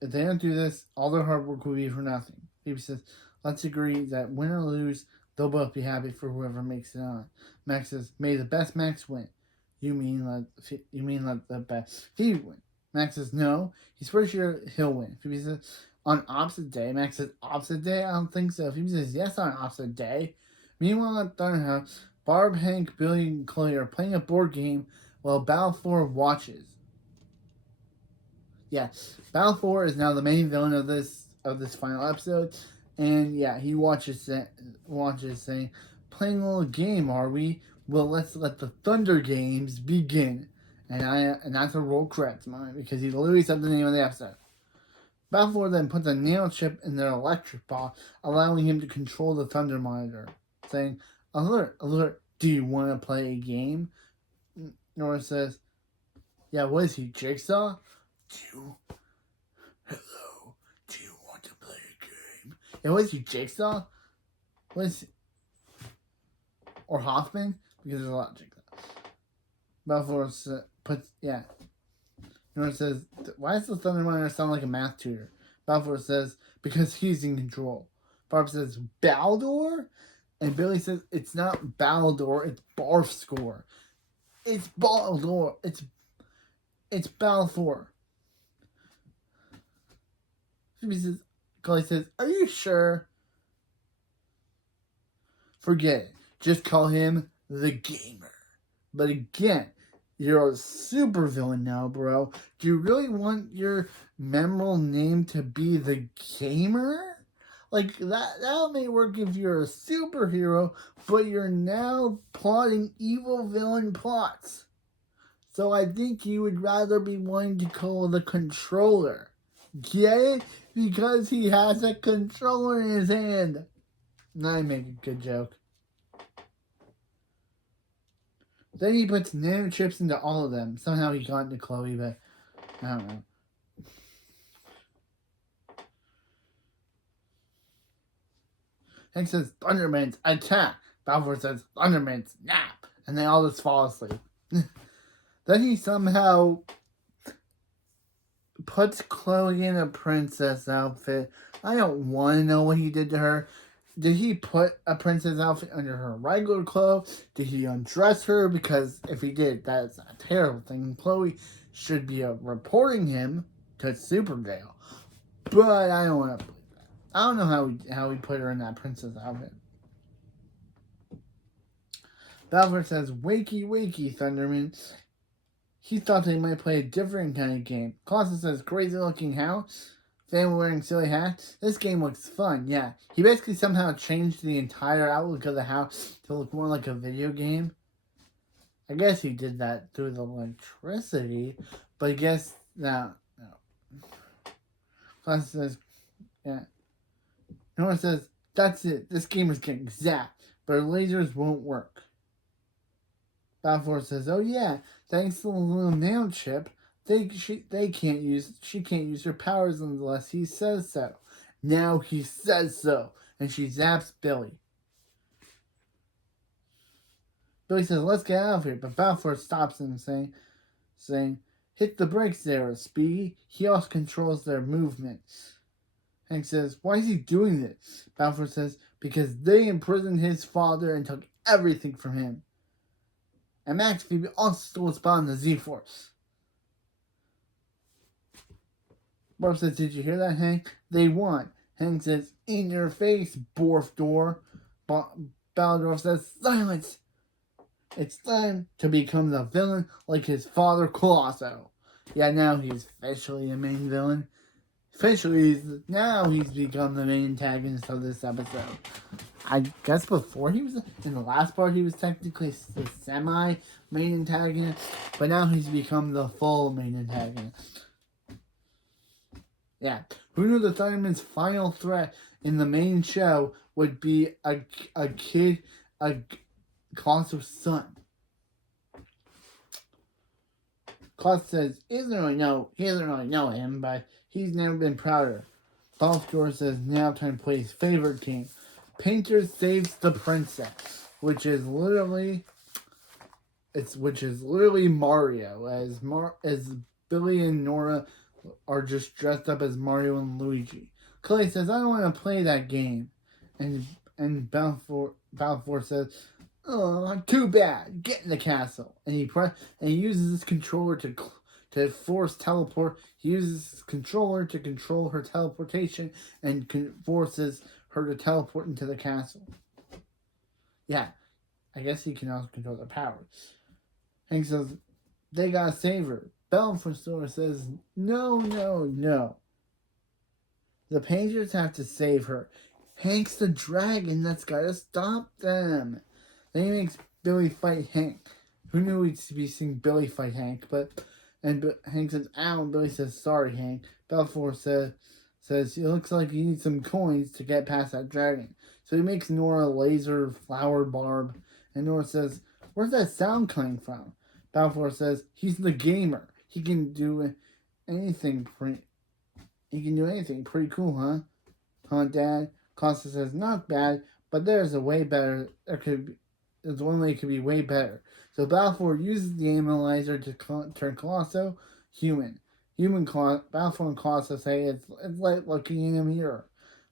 If they don't do this, all their hard work will be for nothing. Phoebe says, let's agree that win or lose, they'll both be happy for whoever makes it on. Max says, may the best Max win. You mean let the best Phoebe win. Max says, no, he's pretty sure he'll win. Phoebe says, on opposite day. Max says, opposite day? I don't think so. Phoebe says, yes, on opposite day. Meanwhile at Thunderhouse, Barb, Hank, Billy, and Chloe are playing a board game while Balfour watches. Yeah, Balfour is now the main villain of this final episode, and yeah, he watches saying, "Playing a little game, are we? Well, let's let the Thunder Games begin." And that's a roll correct, mine, because he literally said the name of the episode. Balfour then puts a nano chip in their electric ball, allowing him to control the Thunder monitor, saying, "Alert, alert! Do you want to play a game?" Nora says, "Yeah, what is he, Jigsaw? Hello, do you want to play a game?" Yeah, what is he, Jigsaw? What is he? Or Hoffman? Because there's a lot of Jigsaw. Balfour puts, yeah. Nora says, why does the Thunder Monitor sound like a math tutor? Balfour says, because he's in control. Barb says, Baldor? And Billy says, it's not Baldor, it's Barf Score. It's Baldor. It's Balfour. Chloe says, are you sure? Forget it. Just call him the Gamer. But again, You're a supervillain now, bro. Do you really want your memorable name to be the gamer? Like that may work if you're a superhero, but you're now plotting evil villain plots. So I think you would rather be wanting to call the controller. Get it? Because he has a controller in his hand. Now I make a good joke. Then he puts nanochips into all of them. Somehow he got into Chloe, but I don't know. Hank says, Thundermans, attack! Balfour says, Thundermans, nap! And they all just fall asleep. Then he somehow puts Chloe in a princess outfit. I don't want to know what he did to her. Did he put a princess outfit under her regular clothes? Did he undress her? Because if he did, that's a terrible thing. Chloe should be reporting him to super jail. But I don't want to believe that. I don't know how he put her in that princess outfit. Balfour says, wakey, wakey, Thunderman. He thought they might play a different kind of game. Colosso says, crazy looking house. Family wearing silly hats. This game looks fun, yeah. He basically somehow changed the entire outlook of the house to look more like a video game. I guess he did that through the electricity, but I guess no. Colosso says, yeah. Nora says, that's it. This game is getting zapped, but our lasers won't work. Balfour says, oh yeah, thanks to the little nail chip, she can't use her powers unless he says so. Now he says so, and she zaps Billy. Billy says, let's get out of here, but Balfour stops him saying, hit the brakes there, Speedy. He also controls their movements. Hank says, why is he doing this? Balfour says, because they imprisoned his father and took everything from him. And Max Phoebe also stole a spot on the Z-Force. Barb says, did you hear that, Hank? They won. Hank says, in your face, Borfdor. Ballador says, silence! It's time to become the villain like his father, Colosso. Yeah, now he's officially the main villain. Now he's become the main antagonist of this episode. I guess before he was in the last part, he was technically the semi-main antagonist, but now he's become the full main antagonist. Yeah, who knew the Thunderman's final threat in the main show would be a Colosso's son? Colosso says he doesn't really know him, but he's never been prouder. Balfour says now time to play his favorite game. Painter saves the princess, which is literally Mario, as Billy and Nora are just dressed up as Mario and Luigi. Clay says, I don't want to play that game. And Balfour says, oh, too bad. Get in the castle. And he uses his controller to force teleport. He uses his controller to control her teleportation and forces her to teleport into the castle. Yeah, I guess he can also control the powers. Hank says, they gotta save her. Balfour says, no. The painters have to save her. Hank's the dragon that's gotta stop them. Then he makes Billy fight Hank. Who knew we'd be seeing Billy fight Hank? And Hank says, ow, and Billy says, sorry, Hank. Balfour says, it looks like you need some coins to get past that dragon. So he makes Nora a laser flower barb. And Nora says, where's that sound coming from? Balfour says, he's the gamer. He can do anything pretty cool, huh? Huh, Dad? Costa says, not bad, but there's a way better. There's one way it could be way better. So Balfour uses the analyzer to turn Colosso human. Balfour and Colosso say it's like looking in a mirror.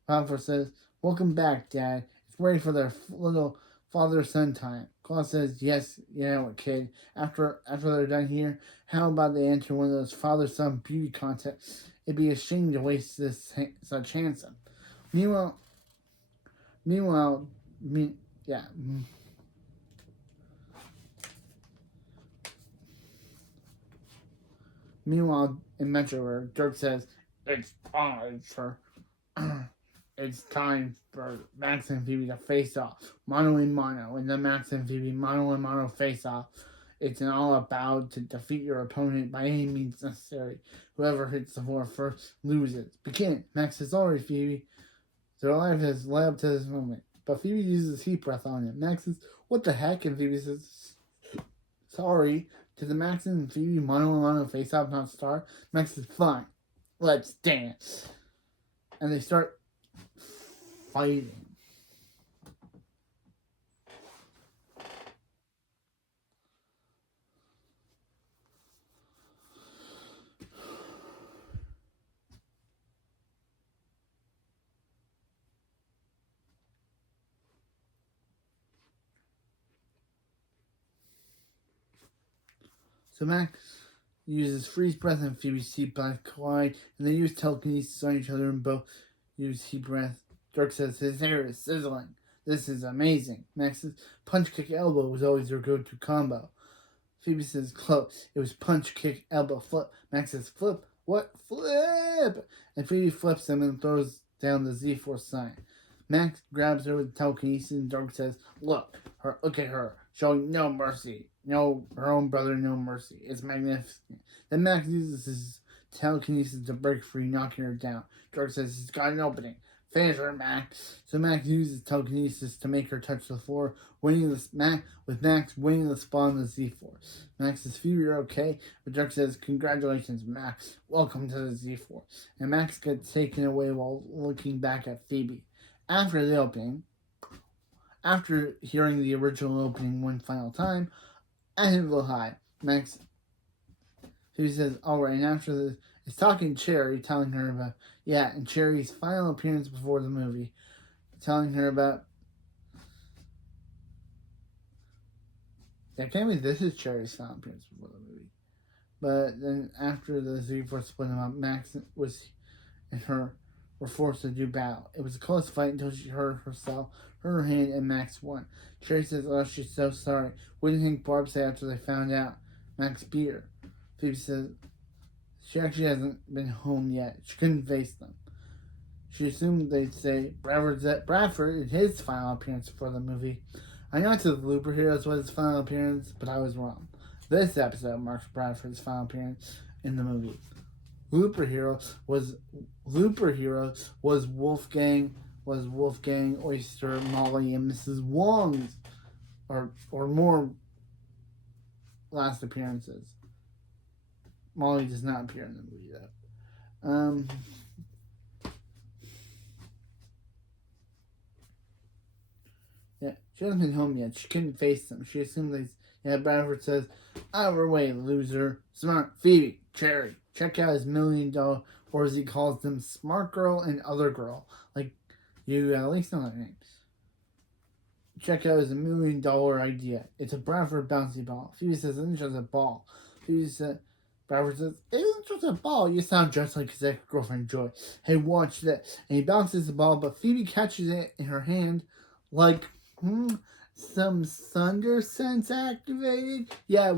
Balfour says, welcome back, Dad. It's ready for their little father-son time. Colosso says, yes, you know what, kid. After they're done here, how about they enter one of those father-son beauty contests? It'd be a shame to waste such handsome. Meanwhile, Meanwhile, in Metro, where Dirk says, it's time for it's time for Max and Phoebe to face off, mano a mano, and then Max and Phoebe mano a mano face off. It's an all about to defeat your opponent by any means necessary. Whoever hits the floor first loses. Begin. Max says, sorry, Phoebe. Their life has led up to this moment. But Phoebe uses heat breath on him. Max says, what the heck? And Phoebe says, sorry. To the Max and Phoebe mano a mano face off not star. Max says, fine. Let's dance. And they start fighting. So Max uses freeze breath and Phoebe's heat breath collide, and they use telekinesis on each other and both use heat breath. Dirk says his hair is sizzling. This is amazing. Max says punch, kick, elbow was always their go-to combo. Phoebe says close. It was punch, kick, elbow, flip. Max says flip. What? Flip! And Phoebe flips him and throws down the Z-Force sign. Max grabs her with telekinesis and Dirk says, look at her, showing no mercy. No, her own brother, no mercy. It's magnificent. Then Max uses his telekinesis to break free, knocking her down. Dirk says he's got an opening. Finish her, Max. So Max uses telekinesis to make her touch the floor, with Max winning the spot on the Z-Force. Max says, Phoebe, you're okay? But Dirk says, congratulations, Max. Welcome to the Z-Force. And Max gets taken away while looking back at Phoebe. After the opening, after hearing the original opening one final time, at Hill High, Max, Phoebe says, alright, and after this, is talking Cherry, telling her about, and Cherry's final appearance before the movie, telling her about, I can't believe this is Cherry's final appearance before the movie. But then after the Z-Force split them up, Max and her were forced to do battle. It was a close fight until she hurt herself, hurt her hand, and Max won. Cherry says, oh, she's so sorry. What do you think Barb said after they found out Max beat her? Phoebe says, she actually hasn't been home yet. She couldn't face them. She assumed they'd say Bradford is his final appearance for the movie. I know it's the Looper Heroes was his final appearance, but I was wrong. This episode marks Bradford's final appearance in the movie. Looper Hero was Wolfgang, Oyster, Molly, and Mrs. Wong's or more last appearances. Molly does not appear in the movie though. She hasn't been home yet. She couldn't face them. She assumed Bradford says, out of her way, loser. Smart. Phoebe. Cherry. Check out his $1 million, or as he calls them, Smart Girl and Other Girl. Like, you at least know their names. Check out his $1 million idea. It's a Bradford bouncy ball. Phoebe says, it's just a ball. Bradford says, it isn't just a ball. You sound just like his ex-girlfriend Joy. Hey, watch this. And he bounces the ball, but Phoebe catches it in her hand like, some Thunder Sense activated? Yeah,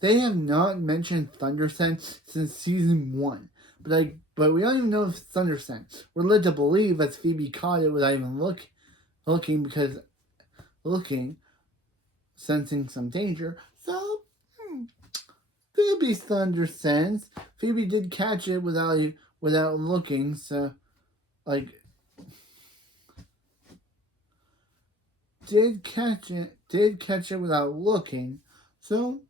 they have not mentioned Thunder Sense since season 1. But we don't even know if it's Thunder Sense. We're led to believe that Phoebe caught it without even sensing some danger. So, could be Thunder Sense. Phoebe did catch it without looking, so, did catch it without looking, so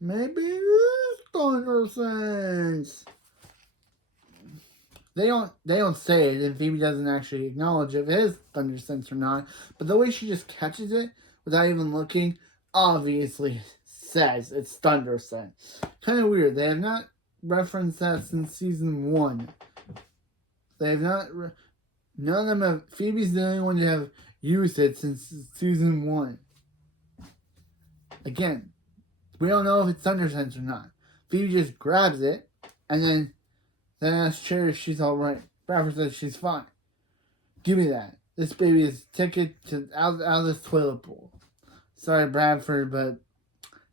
maybe it is Thunder Sense. They don't say it, and Phoebe doesn't actually acknowledge if it is Thunder Sense or not, but the way she just catches it without even looking obviously says it's Thunder Sense. Kind of weird. They have not referenced that since season 1. They have not. None of them have. Phoebe's the only one to have used it since season 1. Again, we don't know if it's Thunder Sense or not. Phoebe just grabs it and then asks Cherry if she's alright. Bradford says she's fine. Give me that. This baby is ticket out of this toilet bowl. Sorry, Bradford, but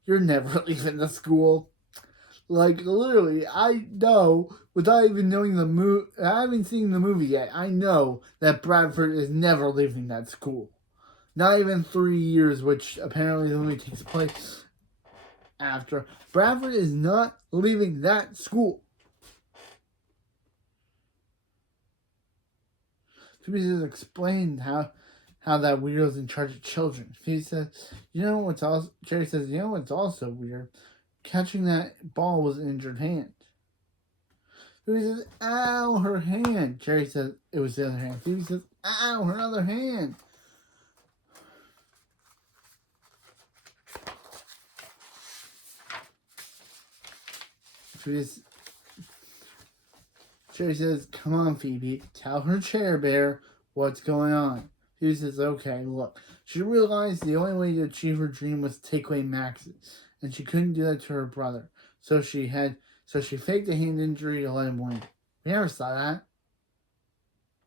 you're never leaving the school. Like, literally, I know, without even knowing the movie, I haven't seen the movie yet, I know that Bradford is never leaving that school. Not even 3 years, which apparently the movie takes place after. Bradford is not leaving that school. Phoebe just explained how that weirdo's in charge of children. Phoebe says, Jerry says, you know what's also weird? Catching that ball with an injured hand. Phoebe says, ow, her hand. Jerry says, it was the other hand. Phoebe says, ow, her other hand. Jerry says, come on, Phoebe, tell her chair bear what's going on. Phoebe says, okay, look. She realized the only way to achieve her dream was to take away Max's, and she couldn't do that to her brother. So she faked a hand injury to let him win. We never saw that.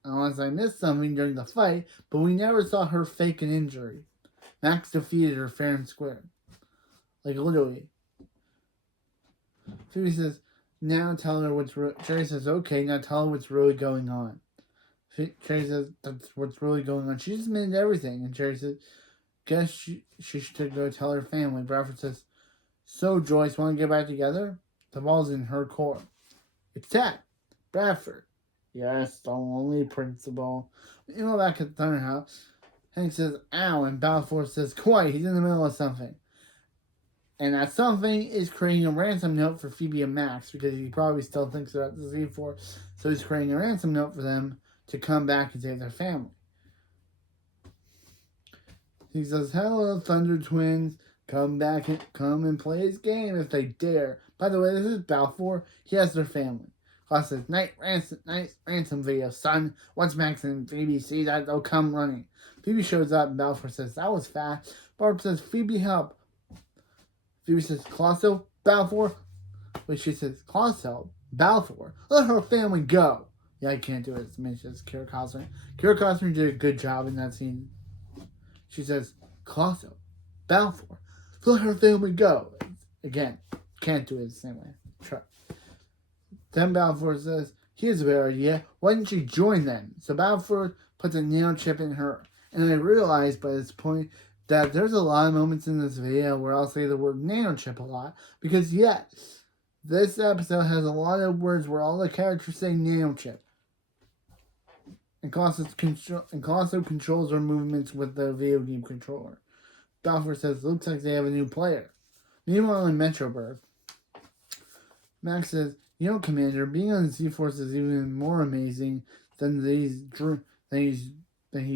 Unless I missed something during the fight, but we never saw her fake an injury. Max defeated her fair and square. Like, literally. Phoebe says, now tell her Jerry says, okay, now tell her what's really going on. Jerry says, that's what's really going on. She just admitted everything. And Jerry says, guess she should go tell her family. Bradford says, so Joyce, want to get back together? The ball's in her court. It's that. Bradford. Yes, the only principal. You know, back at the Thunder House, Hank says, ow, and Balfour says, quiet, he's in the middle of something. And that something is creating a ransom note for Phoebe and Max, because he probably still thinks they're at the Z4. So he's creating a ransom note for them to come back and save their family. He says, hello, Thunder Twins. Come back and come and play his game if they dare. By the way, this is Balfour. He has their family. Klaus says, nice ransom video, son. Once Max and Phoebe see that, they'll come running. Phoebe shows up, and Balfour says, that was fast. Barb says, Phoebe, help. Phoebe says, colosso, Balfour. Wait, she says, colosso, Balfour. Let her family go. Yeah, I can't do it as much as Kira Costner. Kira Costner did a good job in that scene. She says, colosso, Balfour. Let her family go. Again, can't do it the same way. Try. Then Balfour says, here's a better idea. Why didn't you join them? So Balfour puts a nail chip in her. And I realized by this point that there's a lot of moments in this video where I'll say the word nano chip a lot. Because yes, this episode has a lot of words where all the characters say nano chip. And Colosso controls her movements with the video game controller. Balfour says, looks like they have a new player. Meanwhile in Metroburg, Max says, you know, Commander, being on the Z-Force is even more amazing than he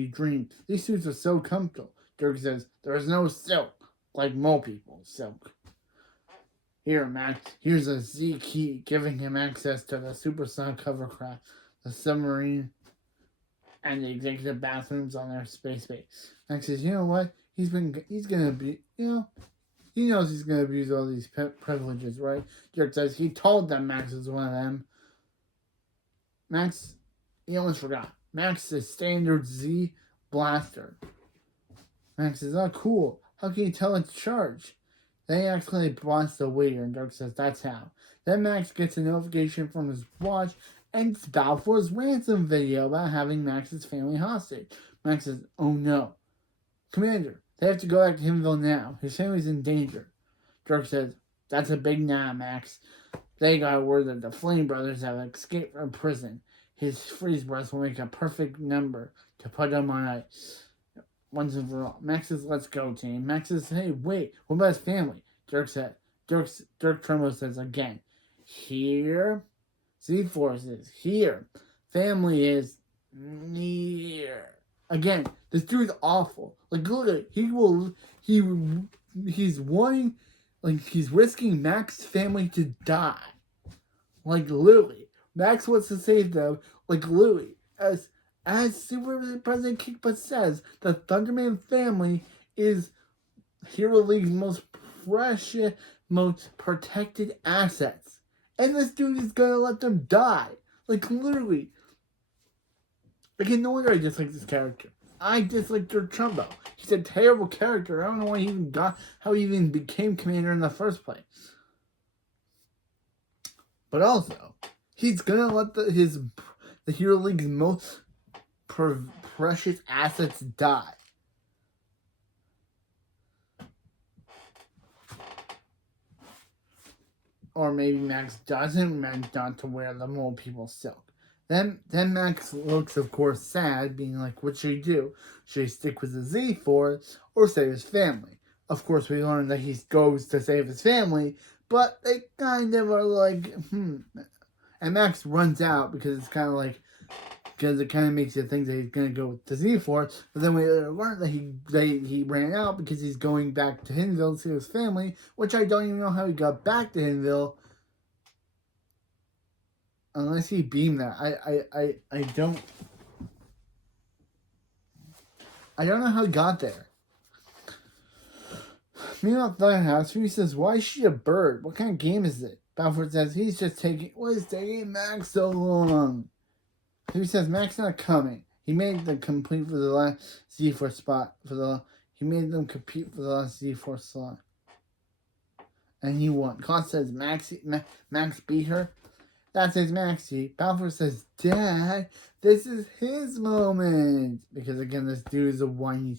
dreamed. These suits are so comfortable. Dirk says, there's no silk, like mole people's silk. Here, Max, here's a Z key, giving him access to the supersonic hovercraft, the submarine, and the executive bathrooms on their space base. Max says, you know what? He knows he's gonna abuse all these privileges, right? Dirk says, he told them Max is one of them. Max, he almost forgot. Max is standard Z blaster. Max says, oh, cool. How can you tell it's charged? Then he accidentally blasts the waiter, and Dirk says, that's how. Then Max gets a notification from his watch, and it's Balfour's ransom video about having Max's family hostage. Max says, oh no. Commander, they have to go back to Himville now. His family's in danger. Dirk says, that's a big nah, Max. They got word that the Flame Brothers have escaped from prison. His freeze breath will make a perfect number to put him on ice. Once and for all. Max says, let's go, team. Max says, hey, wait, what about his family? Dirk Trumbo says again, here, Z-Force is here. Family is near. Again, this dude's awful. Like, look, he's risking Max's family to die. Like, literally. Max wants to save them. Like, literally. As Super President Kickbutt says, the Thunderman family is Hero League's most precious, most protected assets. And this dude is gonna let them die. Like, literally. Again, no wonder I dislike this character. I dislike George Trumbo. He's a terrible character. I don't know how he even became commander in the first place. But also, he's gonna let the Hero League's most precious assets die. Or maybe Max doesn't meant not to wear the Mole People silk. Then Max looks, of course, sad, being like, what should he do? Should he stick with the Z-Force or save his family? Of course, we learn that he goes to save his family, but they kind of are like, And Max runs out because it's kind of like, because it kind of makes you think that he's going to go with the Z-Force. But then we learn that he ran out because he's going back to Hinville to see his family, which I don't even know how he got back to Hinville. Unless he beamed that. I don't know how he got there. Meanwhile, at the house, Phoebe says, why is she a bird? What kind of game is it? Balfour says, what is taking Max so long? Phoebe says, Max not coming. He made them complete for the last Z-Force spot. He made them compete for the last Z-Force slot. And he won. Claus says, Max beat her. That says Maxie. Balfour says, Dad, this is his moment. Because again, this dude is a whiny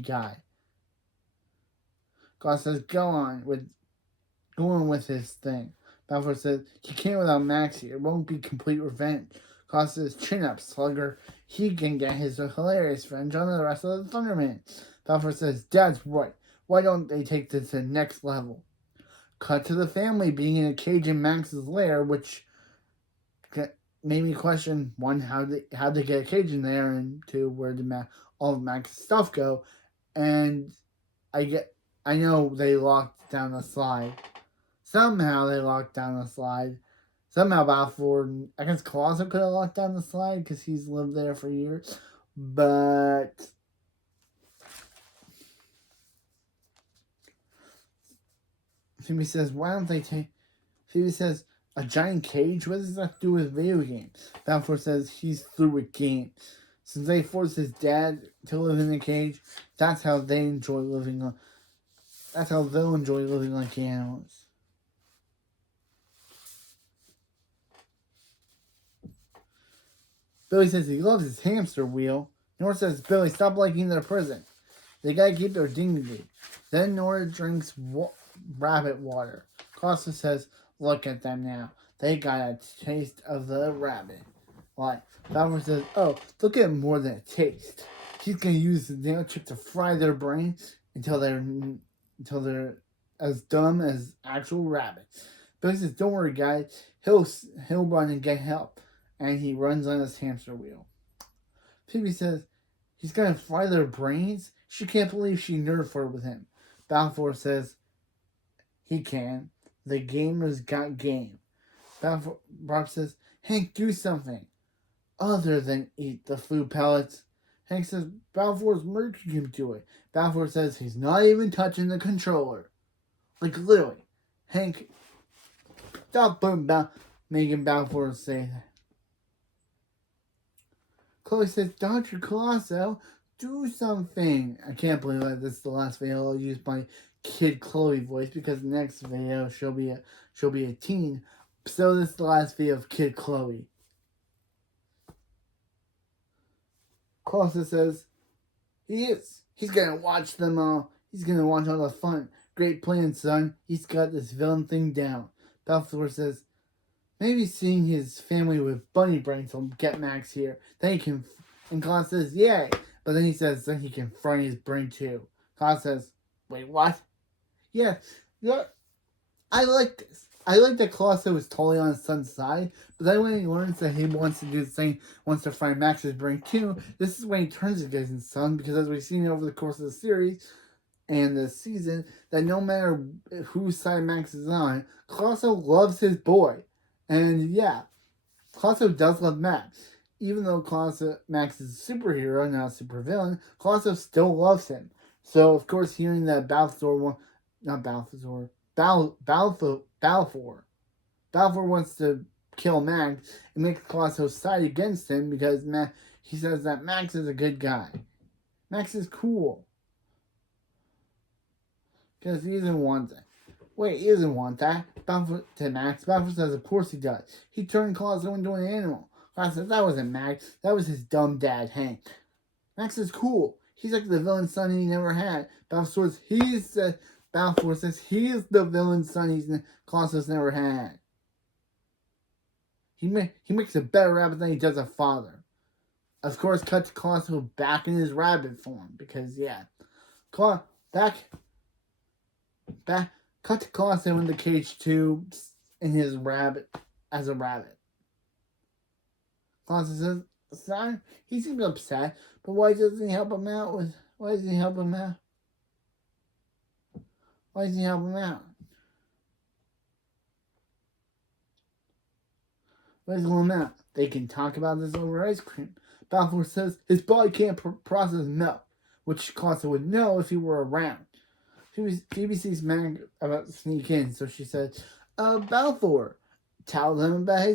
guy. Claus says, go on with his thing. Balfour says, he can't without Maxie. It won't be complete revenge. Claus says, chin up, slugger. He can get his hilarious revenge on the rest of the Thundermen. Balfour says, Dad's right. Why don't they take this to the next level? Cut to the family being in a cage in Max's lair, which made me question, one, how they get a cage in there, and two, where did all of Max's stuff go? And I know they locked down the slide. Somehow they locked down the slide. Somehow Balfour, I guess Colosso could have locked down the slide because he's lived there for years. But Phoebe says, why don't they take... Phoebe says, a giant cage? What does that do with video games? Balfour says he's through with games. Since they forced his dad to live in a cage, that's how they'll enjoy living like animals. Billy says he loves his hamster wheel. Nora says, Billy, stop liking their prison. They gotta keep their dignity. Then Nora drinks rabbit water. Costa says, look at them now. They got a taste of the rabbit life. Balfour says, oh, they'll get more than a taste. He's gonna use the nail chip to fry their brains until they're as dumb as actual rabbits. Billy says, don't worry, guys. He'll run and get help. And he runs on his hamster wheel. Phoebe says, he's gonna fry their brains? She can't believe she nerve flirted with him. Balfour says, he can. The gamers got game. Bob says, Hank, do something other than eat the food pellets. Hank says, Balfour's making him do it. Balfour says he's not even touching the controller. Like, literally. Hank, stop making Balfour say that. Chloe says, Dr. Colosso, do something. I can't believe that this is the last video I'll use my kid Chloe voice, because the next video she'll be a teen. So this is the last video of kid Chloe. Colosso says, he's gonna watch them all. He's gonna watch all the fun. Great plan, son. He's got this villain thing down. Balfour says, maybe seeing his family with bunny brains will get Max here. Then he can... And Claus says, yay. But then he says, then he can fry his brain too. Claus says, wait, what? Yeah, I like this. I like that Colosso is totally on his son's side. But then when he learns that he wants to do the same, wants to fry Max's brain too, this is when he turns against his son. Because as we've seen over the course of the series and the season, that no matter whose side Max is on, Colosso loves his boy. And yeah, Colosso does love Max. Even though Max is a superhero, not a supervillain, Colosso still loves him. So, of course, hearing that Balfour wants to kill Max, it makes Colosso side against him because He says that Max is a good guy. Max is cool. Because he doesn't want that. Wait, he doesn't want that. Balfour to Max. Balfour says, of course he does. He turned Colosso into an animal. Colosso says, that wasn't Max. That was his dumb dad, Hank. Max is cool. He's like the villain son he never had. Balfour says he's the villain son Colosso's never had. He makes a better rabbit than he does a father. Of course, cut to Colosso back in his rabbit form because cut to Colosso in the cage too, in his rabbit as a rabbit. Colosso says, "Son, he seems upset, but why doesn't he help him out? Why doesn't he help him out? Why doesn't he help him out? Why doesn't he help him out? They can talk about this over ice cream." Balfour says his body can't process milk, which Colosso would know if he were around. Phoebe sees Mac about to sneak in, so she said, Balfour, tell them about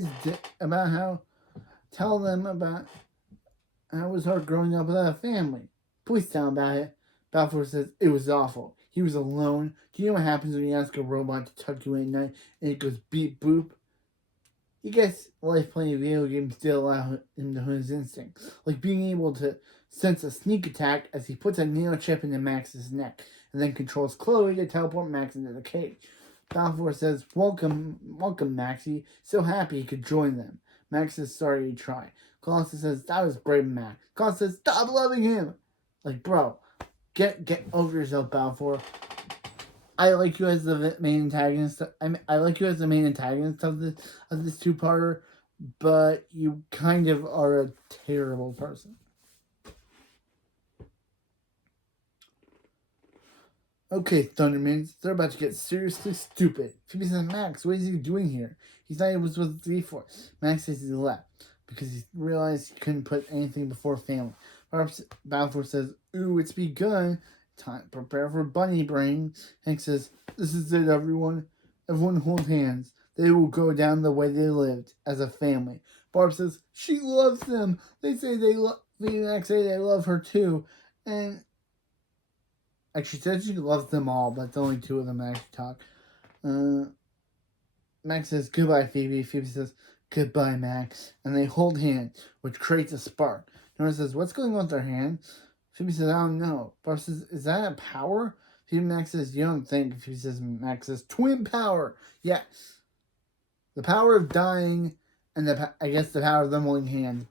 how it was hard growing up without a family. Please tell him about it. Balfour says, it was awful. He was alone. Do you know what happens when you ask a robot to tuck you in at night and it goes beep boop? He gets life playing video games still allow him to hone his instincts, like being able to sense a sneak attack as he puts a nano chip into Max's neck, and then controls Chloe to teleport Max into the cage. Balfour says, welcome Maxie, so happy he could join them. Max says sorry he tried. Colosso says, that was brave Max. Colosso says, stop loving him! Like, bro, get over yourself, Balfour. I like you as the main antagonist. I like you as the main antagonist of this two-parter, but you kind of are a terrible person. Okay, Thundermans, they're about to get seriously stupid. Phoebe says, Max, what is he doing here? He thought he was with the D4. Max says he left because he realized he couldn't put anything before family. Balfour says, ooh, it's begun. Time, prepare for bunny brain. Hank says, this is it, everyone. Everyone hold hands. They will go down the way they lived, as a family. Barb says, she loves them. They say Max say they love her too. And she said she loves them all, but it's only two of them that actually talk. Max says, goodbye, Phoebe. Phoebe says, goodbye, Max. And they hold hands, which creates a spark. Nora says, what's going on with their hands? Phoebe says, I don't know. Barb says, is that a power? Phoebe Max says, you don't think. Phoebe says, Max says, twin power. Yes. The power of dying and I guess the power of them holding hands.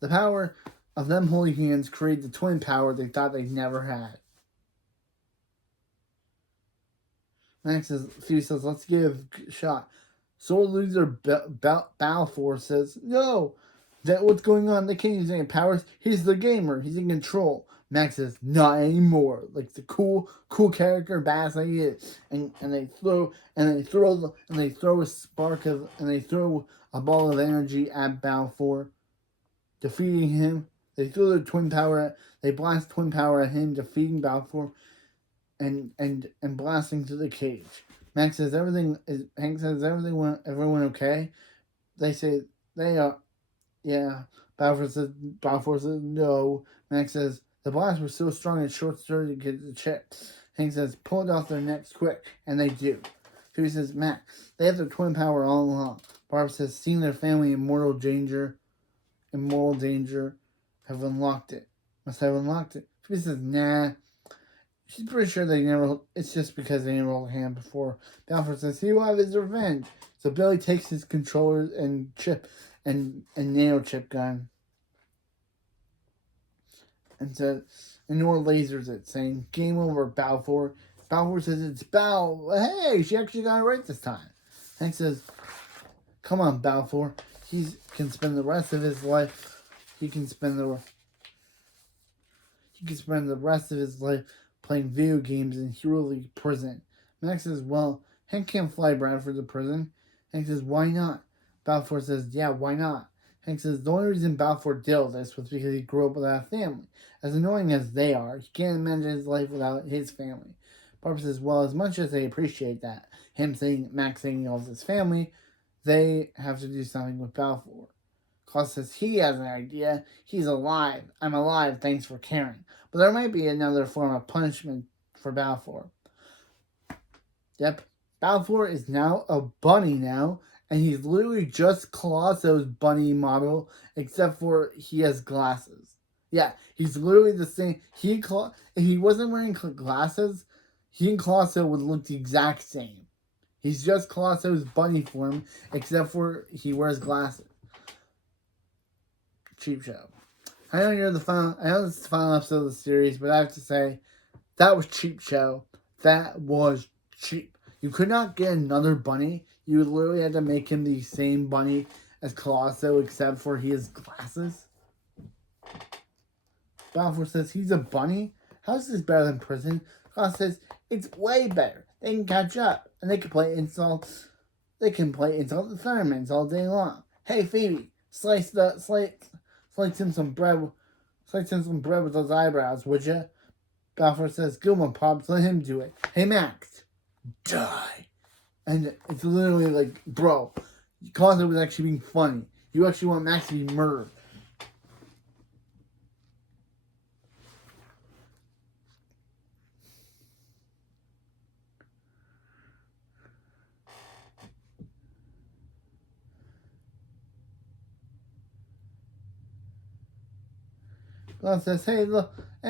The power of them holding hands created the twin power they thought they never had. Phoebe says, let's give a shot. Sore loser Balfour says, no. What's going on? They can't use any powers. He's the gamer. He's in control. Max says, not anymore. Like the cool character badass like he is. And they throw a ball of energy at Balfour, defeating him. They throw their twin power they blast twin power at him, defeating Balfour and blasting through the cage. Hank says everyone okay? They say they are. Yeah. Balfour says no. Max says the blast was so strong and short-circuited the chip. Hank says pull it off their necks quick, and they do. Phoebe says, Max, they have their twin power all along. Barb says seeing their family in moral danger have unlocked it. Must have unlocked it. Phoebe says, nah. She's pretty sure it's just because they never held a hand before. Balfour says he will have his revenge. So Billy takes his controller and chip and nano chip gun and Nora lasers it, saying, game over, Balfour. Balfour says it's hey, she actually got it right this time. Hank says, come on, Balfour. He can spend the rest of his life playing video games in Hero League prison. Max says, well, Hank can't fly Bradford to prison. Hank says, why not? Balfour says, yeah, why not? Hank says, the only reason Balfour did all this was because he grew up without a family. As annoying as they are, he can't imagine his life without his family. Barbara says, well, as much as they appreciate that, Max saying he loves his family, they have to do something with Balfour. Colosso says he has an idea. He's alive. I'm alive. Thanks for caring. But there might be another form of punishment for Balfour. Yep. Balfour is now a bunny now, and he's literally just Colosso's bunny model, except for he has glasses. Yeah, he's literally the same. If he wasn't wearing glasses, he and Colosso would look the exact same. He's just Colosso's bunny form, except for he wears glasses. Cheap show. I know this is the final episode of the series, but I have to say, that was cheap show. That was cheap. You could not get another bunny. You literally had to make him the same bunny as Colosso, except for he has glasses. Balfour says he's a bunny. How is this better than prison? Colosso says it's way better. They can catch up and they can play insult. They can play insult the firemen all day long. Hey Phoebe, slice him some bread with those eyebrows, would ya? Balfour says, "Good one, Pops. Let him do it. Hey Max, die." And it's literally like, bro, Colosso was actually being funny. You actually want Max to be murdered. Colosso says, hey,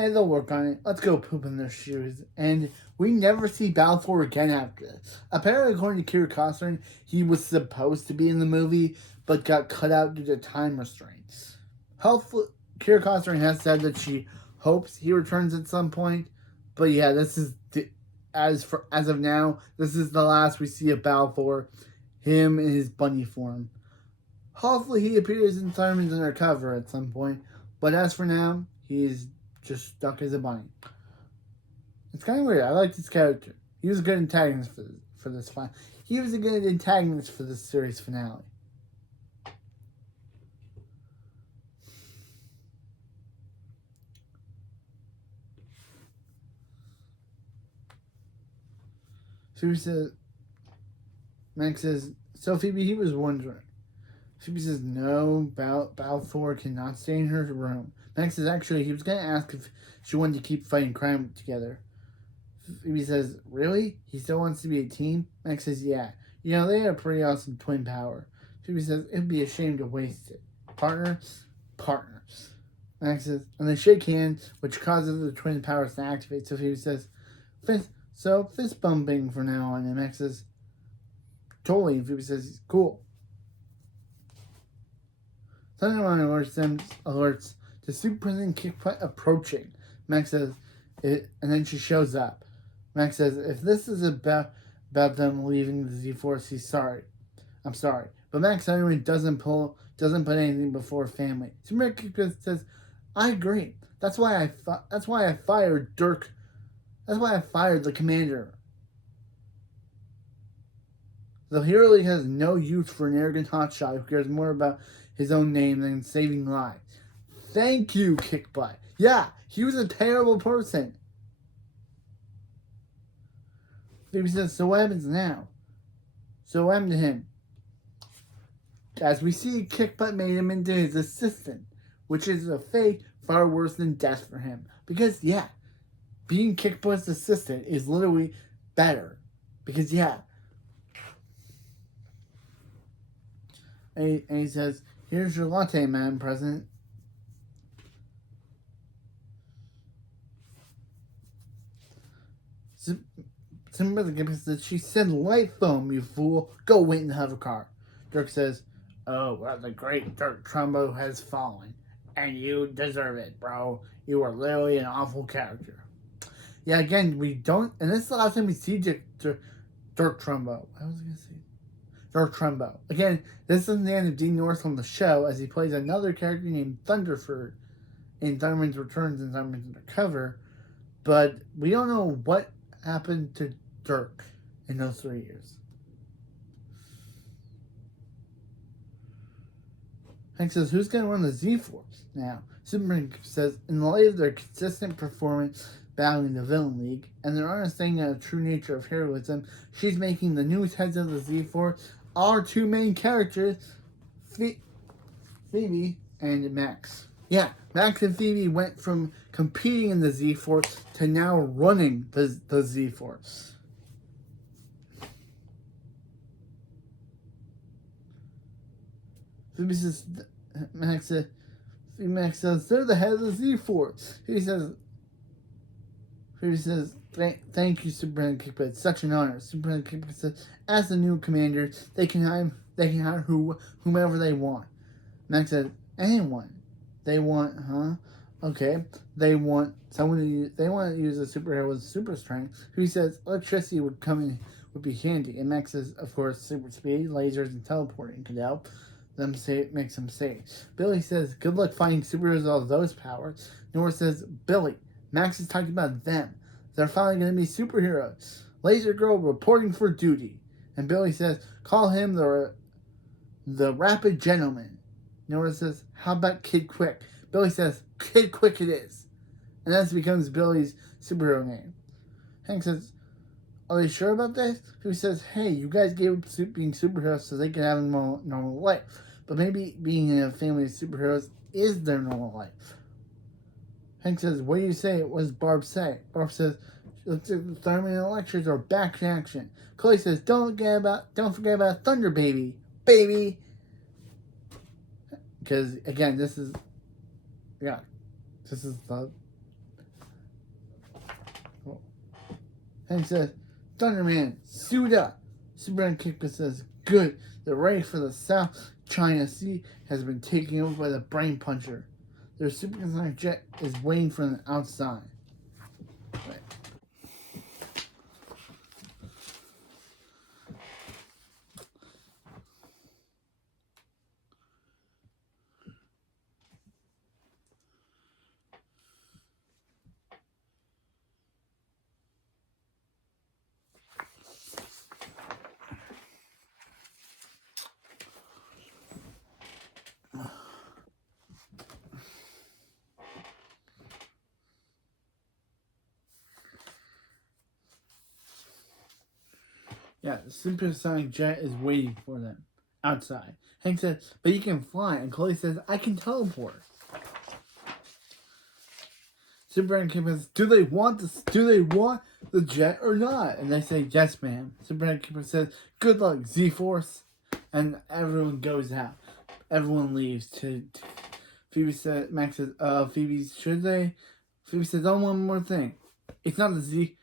they'll work on it. Let's go poop in their shoes. And we never see Balfour again after this. Apparently, according to Kira Costner, he was supposed to be in the movie, but got cut out due to time restraints. Hopefully, Kira Costner has said that she hopes he returns at some point. But yeah, this is as of now, this is the last we see of Balfour, him in his bunny form. Hopefully, he appears in Simons Undercover at some point. But as for now, he's just stuck as a bunny. It's kind of weird. I like this character. He was a good antagonist for this final. He was a good antagonist for this series finale. Phoebe says, Max says, so Phoebe, he was wondering. Phoebe says, no, Balfour cannot stay in her room. Max says, actually, he was going to ask if she wanted to keep fighting crime together. Phoebe says, really? He still wants to be a team? Max says, yeah. You know, they had a pretty awesome twin power. Phoebe says, it'd be a shame to waste it. Partner? Partner. Max says, and they shake hands, which causes the twin powers to activate. So Phoebe says, fist bumping for now on. And Max says, totally. And Phoebe says, cool. Thunderman alerts to Super President Kickbutt approaching. Max says, and then she shows up. Max says, if this is about them leaving the Z-Force, he's sorry. I'm sorry. But Max Thunderman doesn't put anything before family. Super Kickbutt says, I agree. That's why I fired Dirk. That's why I fired the commander. The hero league has no use for an arrogant hotshot who cares more about his own name than saving lives. Thank you, Kickbutt. Yeah, he was a terrible person. Phoebe says, so what happens now? So what happened to him? As we see, Kickbutt made him into his assistant, which is a fate far worse than death for him. Because, yeah, being Kickbutt's assistant is literally better. Because, yeah. And he says, here's your latte, Madam President. Simba says, she said light foam, you fool. Go wait in the hover car. Dirk says, oh, well, the great Dirk Trumbo has fallen. And you deserve it, bro. You are literally an awful character. Yeah, again, we don't... And this is the last time we see Dirk Trumbo. I was going to say... Dirk Trumbo. Again, this is the end of Dean North on the show, as he plays another character named Thunderford in Thunderman's Returns and Thunderman's Undercover. But we don't know what happened to Dirk in those 3 years. Hank says, who's going to run the Z-Force now? Superman says, in the light of their consistent performance battling the Villain League, and their understanding of the true nature of heroism, she's making the newest heads of the Z-Force our two main characters, Phoebe and Max. Yeah, Max and Phoebe went from competing in the Z-Force to now running the Z-Force. Phoebe says, Max says, they're the head of the Z-Force. Phoebe says, thank you, Superintendent Kickbutt. It's such an honor. Superintendent Kickbutt says, as the new commander, they can hire whomever they want. Max says, anyone. They want, huh? Okay. They want someone to use, they want to use a superhero with super strength. Who says electricity would be handy. And Max says, of course, super speed, lasers, and teleporting could help them makes them safe. Billy says, good luck finding superheroes with all those powers. Nora says, Billy, Max is talking about them. They're finally going to be superheroes. Laser Girl reporting for duty. And Billy says, call him the Rapid Gentleman. Nora says, how about Kid Quick? Billy says, Kid Quick it is. And this becomes Billy's superhero name. Hank says, are they sure about this? He says, hey, you guys gave up being superheroes so they can have a normal life. But maybe being in a family of superheroes is their normal life. Hank says, what do you say? What does Barb say? Barb says, looks like the Thurman and Electras are back in action. Chloe says, don't forget about Thunder Baby. Baby! Because, again, this is the... Hank says, Thunderman, suit up. Superman Kickbutt says, good. The race for the South China Sea has been taken over by the Brain Puncher. Their supersonic jet is waiting for them outside. Right. Yeah, the supersonic jet is waiting for them outside. Hank says, but you can fly. And Chloe says, I can teleport. Superman Kickbutt says, do they want the jet or not? And they say, yes, ma'am. Superman Kickbutt says, good luck, Z-Force. And everyone goes out. Everyone leaves. Phoebe says, Max says, Phoebe, should they? Phoebe says, oh, one more thing. It's not the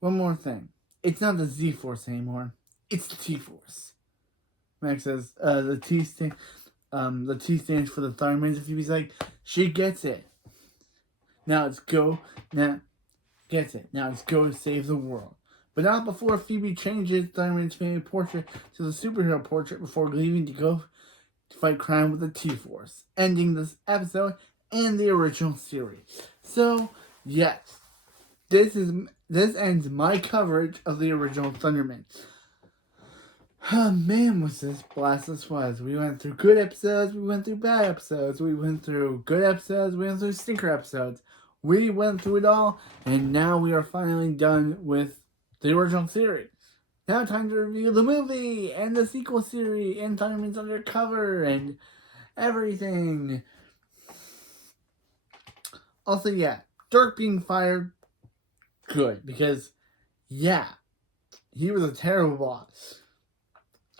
one more thing. It's not the Z-Force anymore. It's the T-Force. Max says, the T stands for the Thundermans. And Phoebe's like, she gets it. Now it's go to save the world. But not before Phoebe changes Thunderman's family portrait to the superhero portrait before leaving to go to fight crime with the T-Force. Ending this episode and the original series. So, yes. This ends my coverage of the original Thunderman. Oh man, was this blast this was. We went through good episodes, we went through bad episodes, we went through good episodes, we went through stinker episodes. We went through it all, and now we are finally done with the original series. Now time to review the movie, and the sequel series, and Thunderman's Undercover, and everything. Also, yeah, Dirk being fired, good, because, yeah, he was a terrible boss.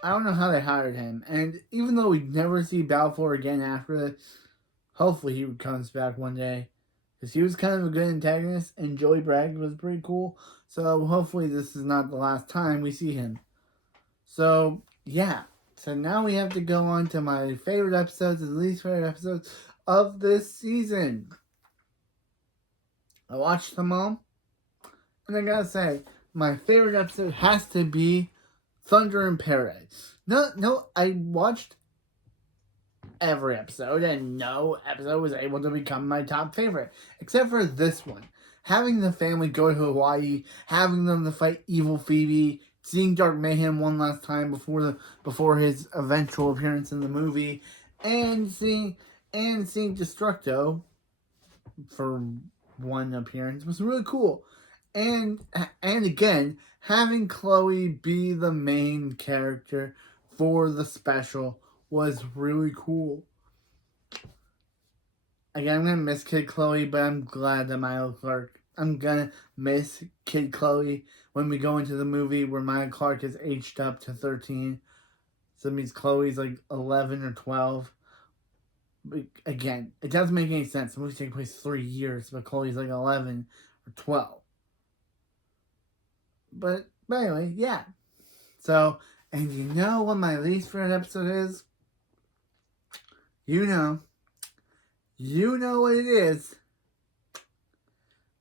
I don't know how they hired him, and even though we never see Balfour again after this, hopefully he comes back one day, because he was kind of a good antagonist, and Joey Bragg was pretty cool, so hopefully this is not the last time we see him. So, yeah, so now we have to go on to my favorite episodes and least favorite episodes of this season. I watched them all, and I gotta say, my favorite episode has to be Thunder in Paradise. No, I watched every episode, and no episode was able to become my top favorite, except for this one. Having the family go to Hawaii, having them to fight evil Phoebe, seeing Dark Mayhem one last time before his eventual appearance in the movie, and seeing Destructo for one appearance was really cool. And again, having Chloe be the main character for the special was really cool. Again, I'm gonna miss Kid Chloe, but I'm glad that I'm gonna miss Kid Chloe when we go into the movie where Maya Clark is aged up to 13. So that means Chloe's like 11 or 12. But again, it doesn't make any sense. The movie takes place 3 years, but Chloe's like 11 or 12. But anyway, yeah. So, and you know what my least favorite episode is? You know what it is.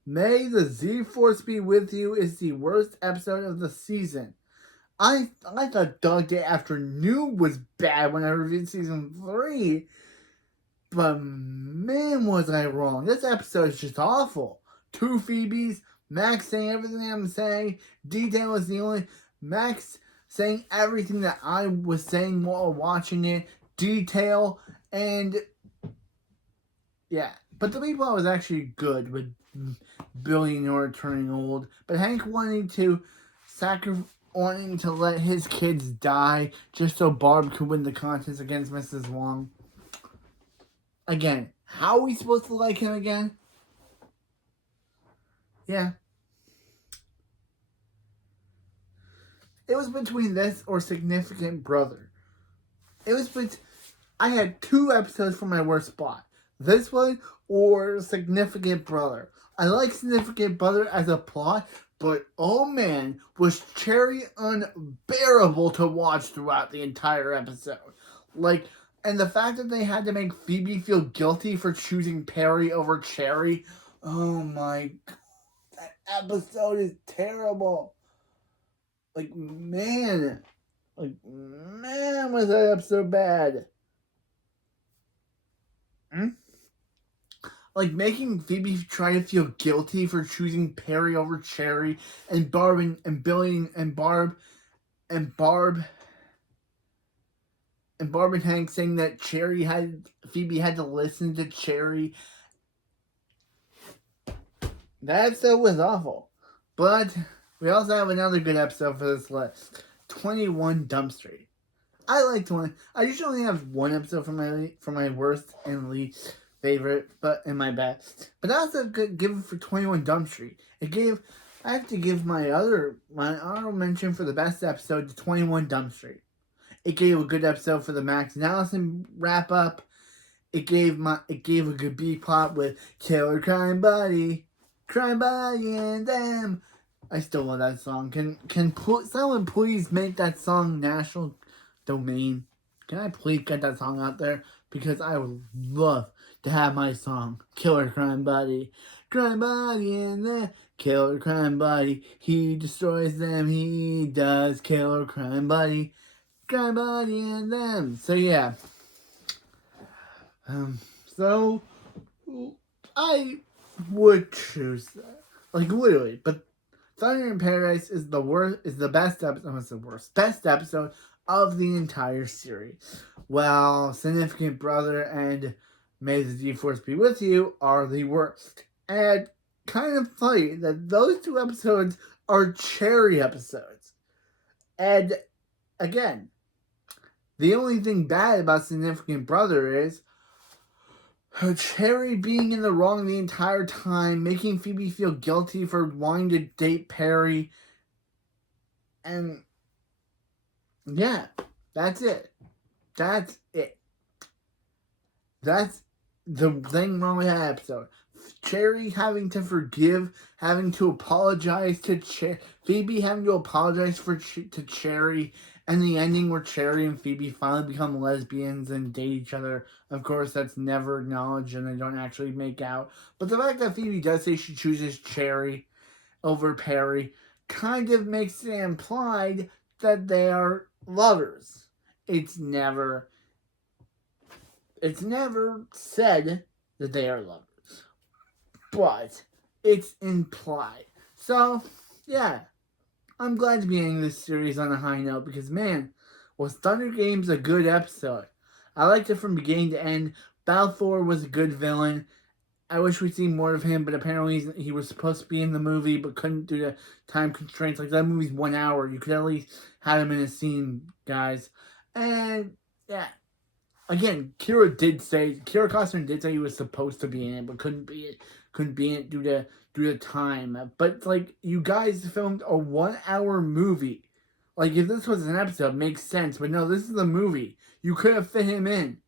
May the Z-Force be with you is the worst episode of the season. I thought Dog Day Afternoon was bad when I reviewed season 3. But man, was I wrong. This episode is just awful. 2 Phoebes, Max saying everything I'm saying. Detail is the only... Max saying everything that I was saying while watching it. Detail, and... yeah. But the people was actually good with Billionaire turning old. But Hank wanting to let his kids die just so Barb could win the contest against Mrs. Wong. Again, how are we supposed to like him again? Yeah. It was between this or Significant Brother. I had 2 episodes for my worst spot. This one or Significant Brother. I like Significant Brother as a plot, but oh man, was Cherry unbearable to watch throughout the entire episode. And the fact that they had to make Phoebe feel guilty for choosing Perry over Cherry, oh my god, that episode is terrible. Man, was that episode bad. Making Phoebe try to feel guilty for choosing Perry over Cherry, and Barb and Billy and Barb and Hank saying that Phoebe had to listen to Cherry. That episode was awful. But we also have another good episode for this list. 21 Dump Street. I like 20. I usually only have 1 episode for my worst and least favorite, but in my best. But that was a good given for 21 Dump Street. I have to give my honorable mention for the best episode to 21 Dump Street. It gave a good episode for the Max and Allison wrap up. It gave a good B plot with Killer Crime Buddy and them. I still love that song. Can someone please make that song national domain? Can I please get that song out there? Because I would love to have my song, Killer Crime Buddy and them. Killer Crime Buddy, he destroys them. He does. Killer Crime Buddy and them. So yeah. So I would choose that. Literally, but Thunder in Paradise is the best episode. Best episode of the entire series. Well, Significant Brother and May the Z-Force Be With You are the worst. And kind of funny that those 2 episodes are Cherry episodes. And again, the only thing bad about Significant Brother is Cherry being in the wrong the entire time, making Phoebe feel guilty for wanting to date Perry. And yeah, that's it. That's the thing wrong with that episode. Cherry having to forgive, having to apologize to Phoebe having to apologize to Cherry, and the ending where Cherry and Phoebe finally become lesbians and date each other. Of course, that's never acknowledged and they don't actually make out. But the fact that Phoebe does say she chooses Cherry over Perry kind of makes it implied that they are lovers. It's never said that they are lovers. But it's implied. So, yeah. I'm glad to be ending this series on a high note because, man, was Thunder Games a good episode. I liked it from beginning to end. Balfour was a good villain. I wish we'd seen more of him, but apparently he was supposed to be in the movie but couldn't due to time constraints. That movie's 1 hour. You could at least have him in a scene, guys. And, yeah. again, Kira Costner did say he was supposed to be in it, but couldn't be in it due to time. But like, you guys filmed a 1 hour movie. Like, if this was an episode, it makes sense. But no, this is a movie. You could have fit him in.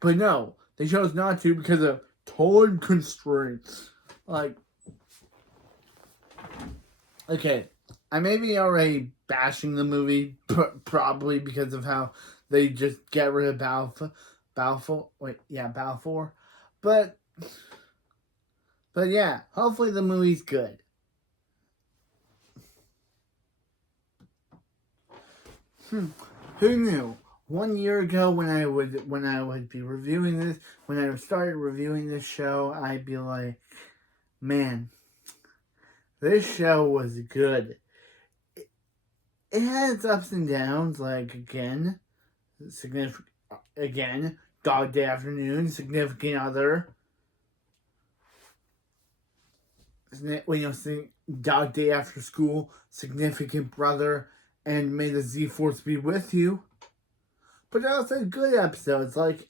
But no, they chose not to because of time constraints. Like, okay, I may be already bashing the movie, probably because of how they just get rid of Balfour. But yeah, hopefully the movie's good. Who knew? 1 year ago, when I would be reviewing this, when I started reviewing this show, I'd be like, man, this show was good. It had its ups and downs, like, Dog Day Afternoon, Significant Other. Dog Day After School, Significant Brother, and May the Z-Force be with you. But there also good episodes, like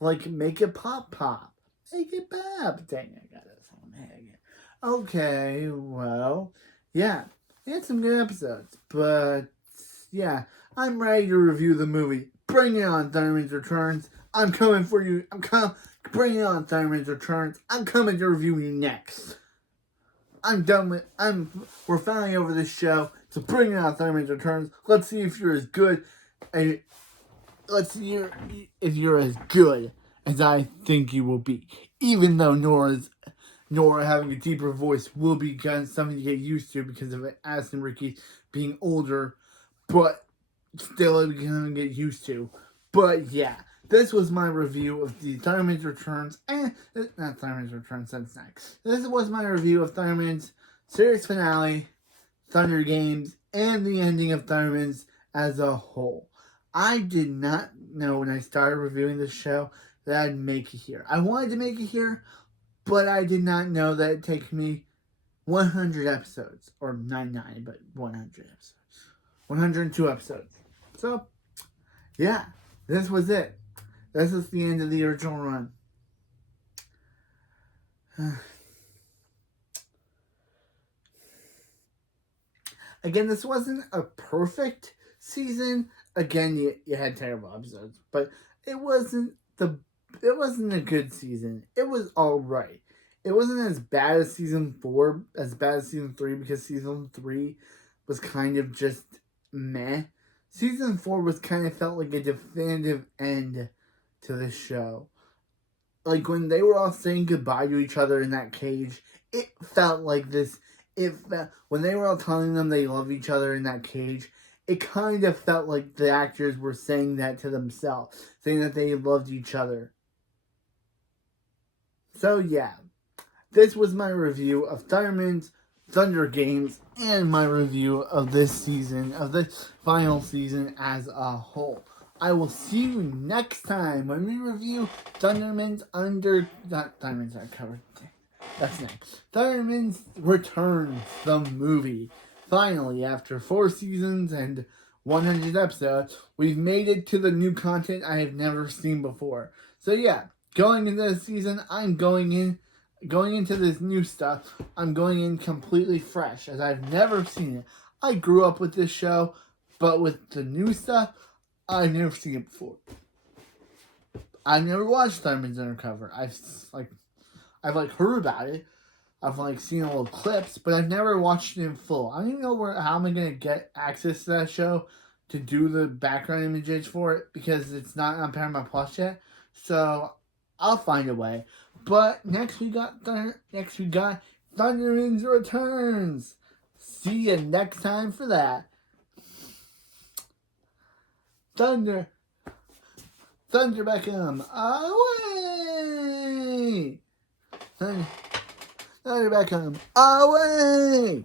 Make It Pop Pop. Make It Pop. Dang, I got this on my head again. Okay, well, yeah. It had some good episodes. But, yeah, I'm ready to review the movie. Bring it on, Thunderman's Returns. I'm coming for you. Bring it on, Thunderman's Returns. I'm coming to review you next. We're finally over this show. So bring it on, Thunderman's Returns. Let's see if you're as good. Let's see if you're as good as I think you will be. Even though Nora having a deeper voice will be something to get used to because of Addison Ricky being older, but still gonna get used to. But yeah, this was my review of the Thunderman's Returns, not Thunderman's Returns, that's next. This was my review of Thunderman's series finale, Thunder Games, and the ending of Thunderman's as a whole. I did not know when I started reviewing this show that I'd make it here. I wanted to make it here, but I did not know that it'd take me 100 episodes. Or 99, but 100 episodes. 102 episodes. So, yeah, this was it. This is the end of the original run. Again, this wasn't a perfect season. Again, you had terrible episodes, but it wasn't a good season. It was alright. It wasn't as bad as season 4, as bad as season 3, because season 3 was kind of just meh. Season 4 felt like a definitive end to the show. Like, when they were all saying goodbye to each other in that cage, it felt like this. When they were all telling them they love each other in that cage, it kind of felt like the actors were saying that to themselves, saying that they loved each other. So yeah, this was my review of Thunderman's Thunder Games and my review of this season, of this final season as a whole. I will see you next time when we review Thunderman's That's next. Thunderman's Returns, the movie. Finally, after 4 seasons and 100 episodes, we've made it to the new content I have never seen before. So yeah, going into this season, I'm going into this new stuff, I'm going in completely fresh, as I've never seen it. I grew up with this show, but with the new stuff, I've never seen it before. I've never watched Thunderman's Undercover. I've heard about it. I've seen little clips, but I've never watched it in full. I don't even know how I'm gonna get access to that show to do the background images for it, because it's not on Paramount Plus yet. So I'll find a way. But next we got Thunderman's Returns. See you next time for that. Thunder Beckham, away! Thunder Beckham, away!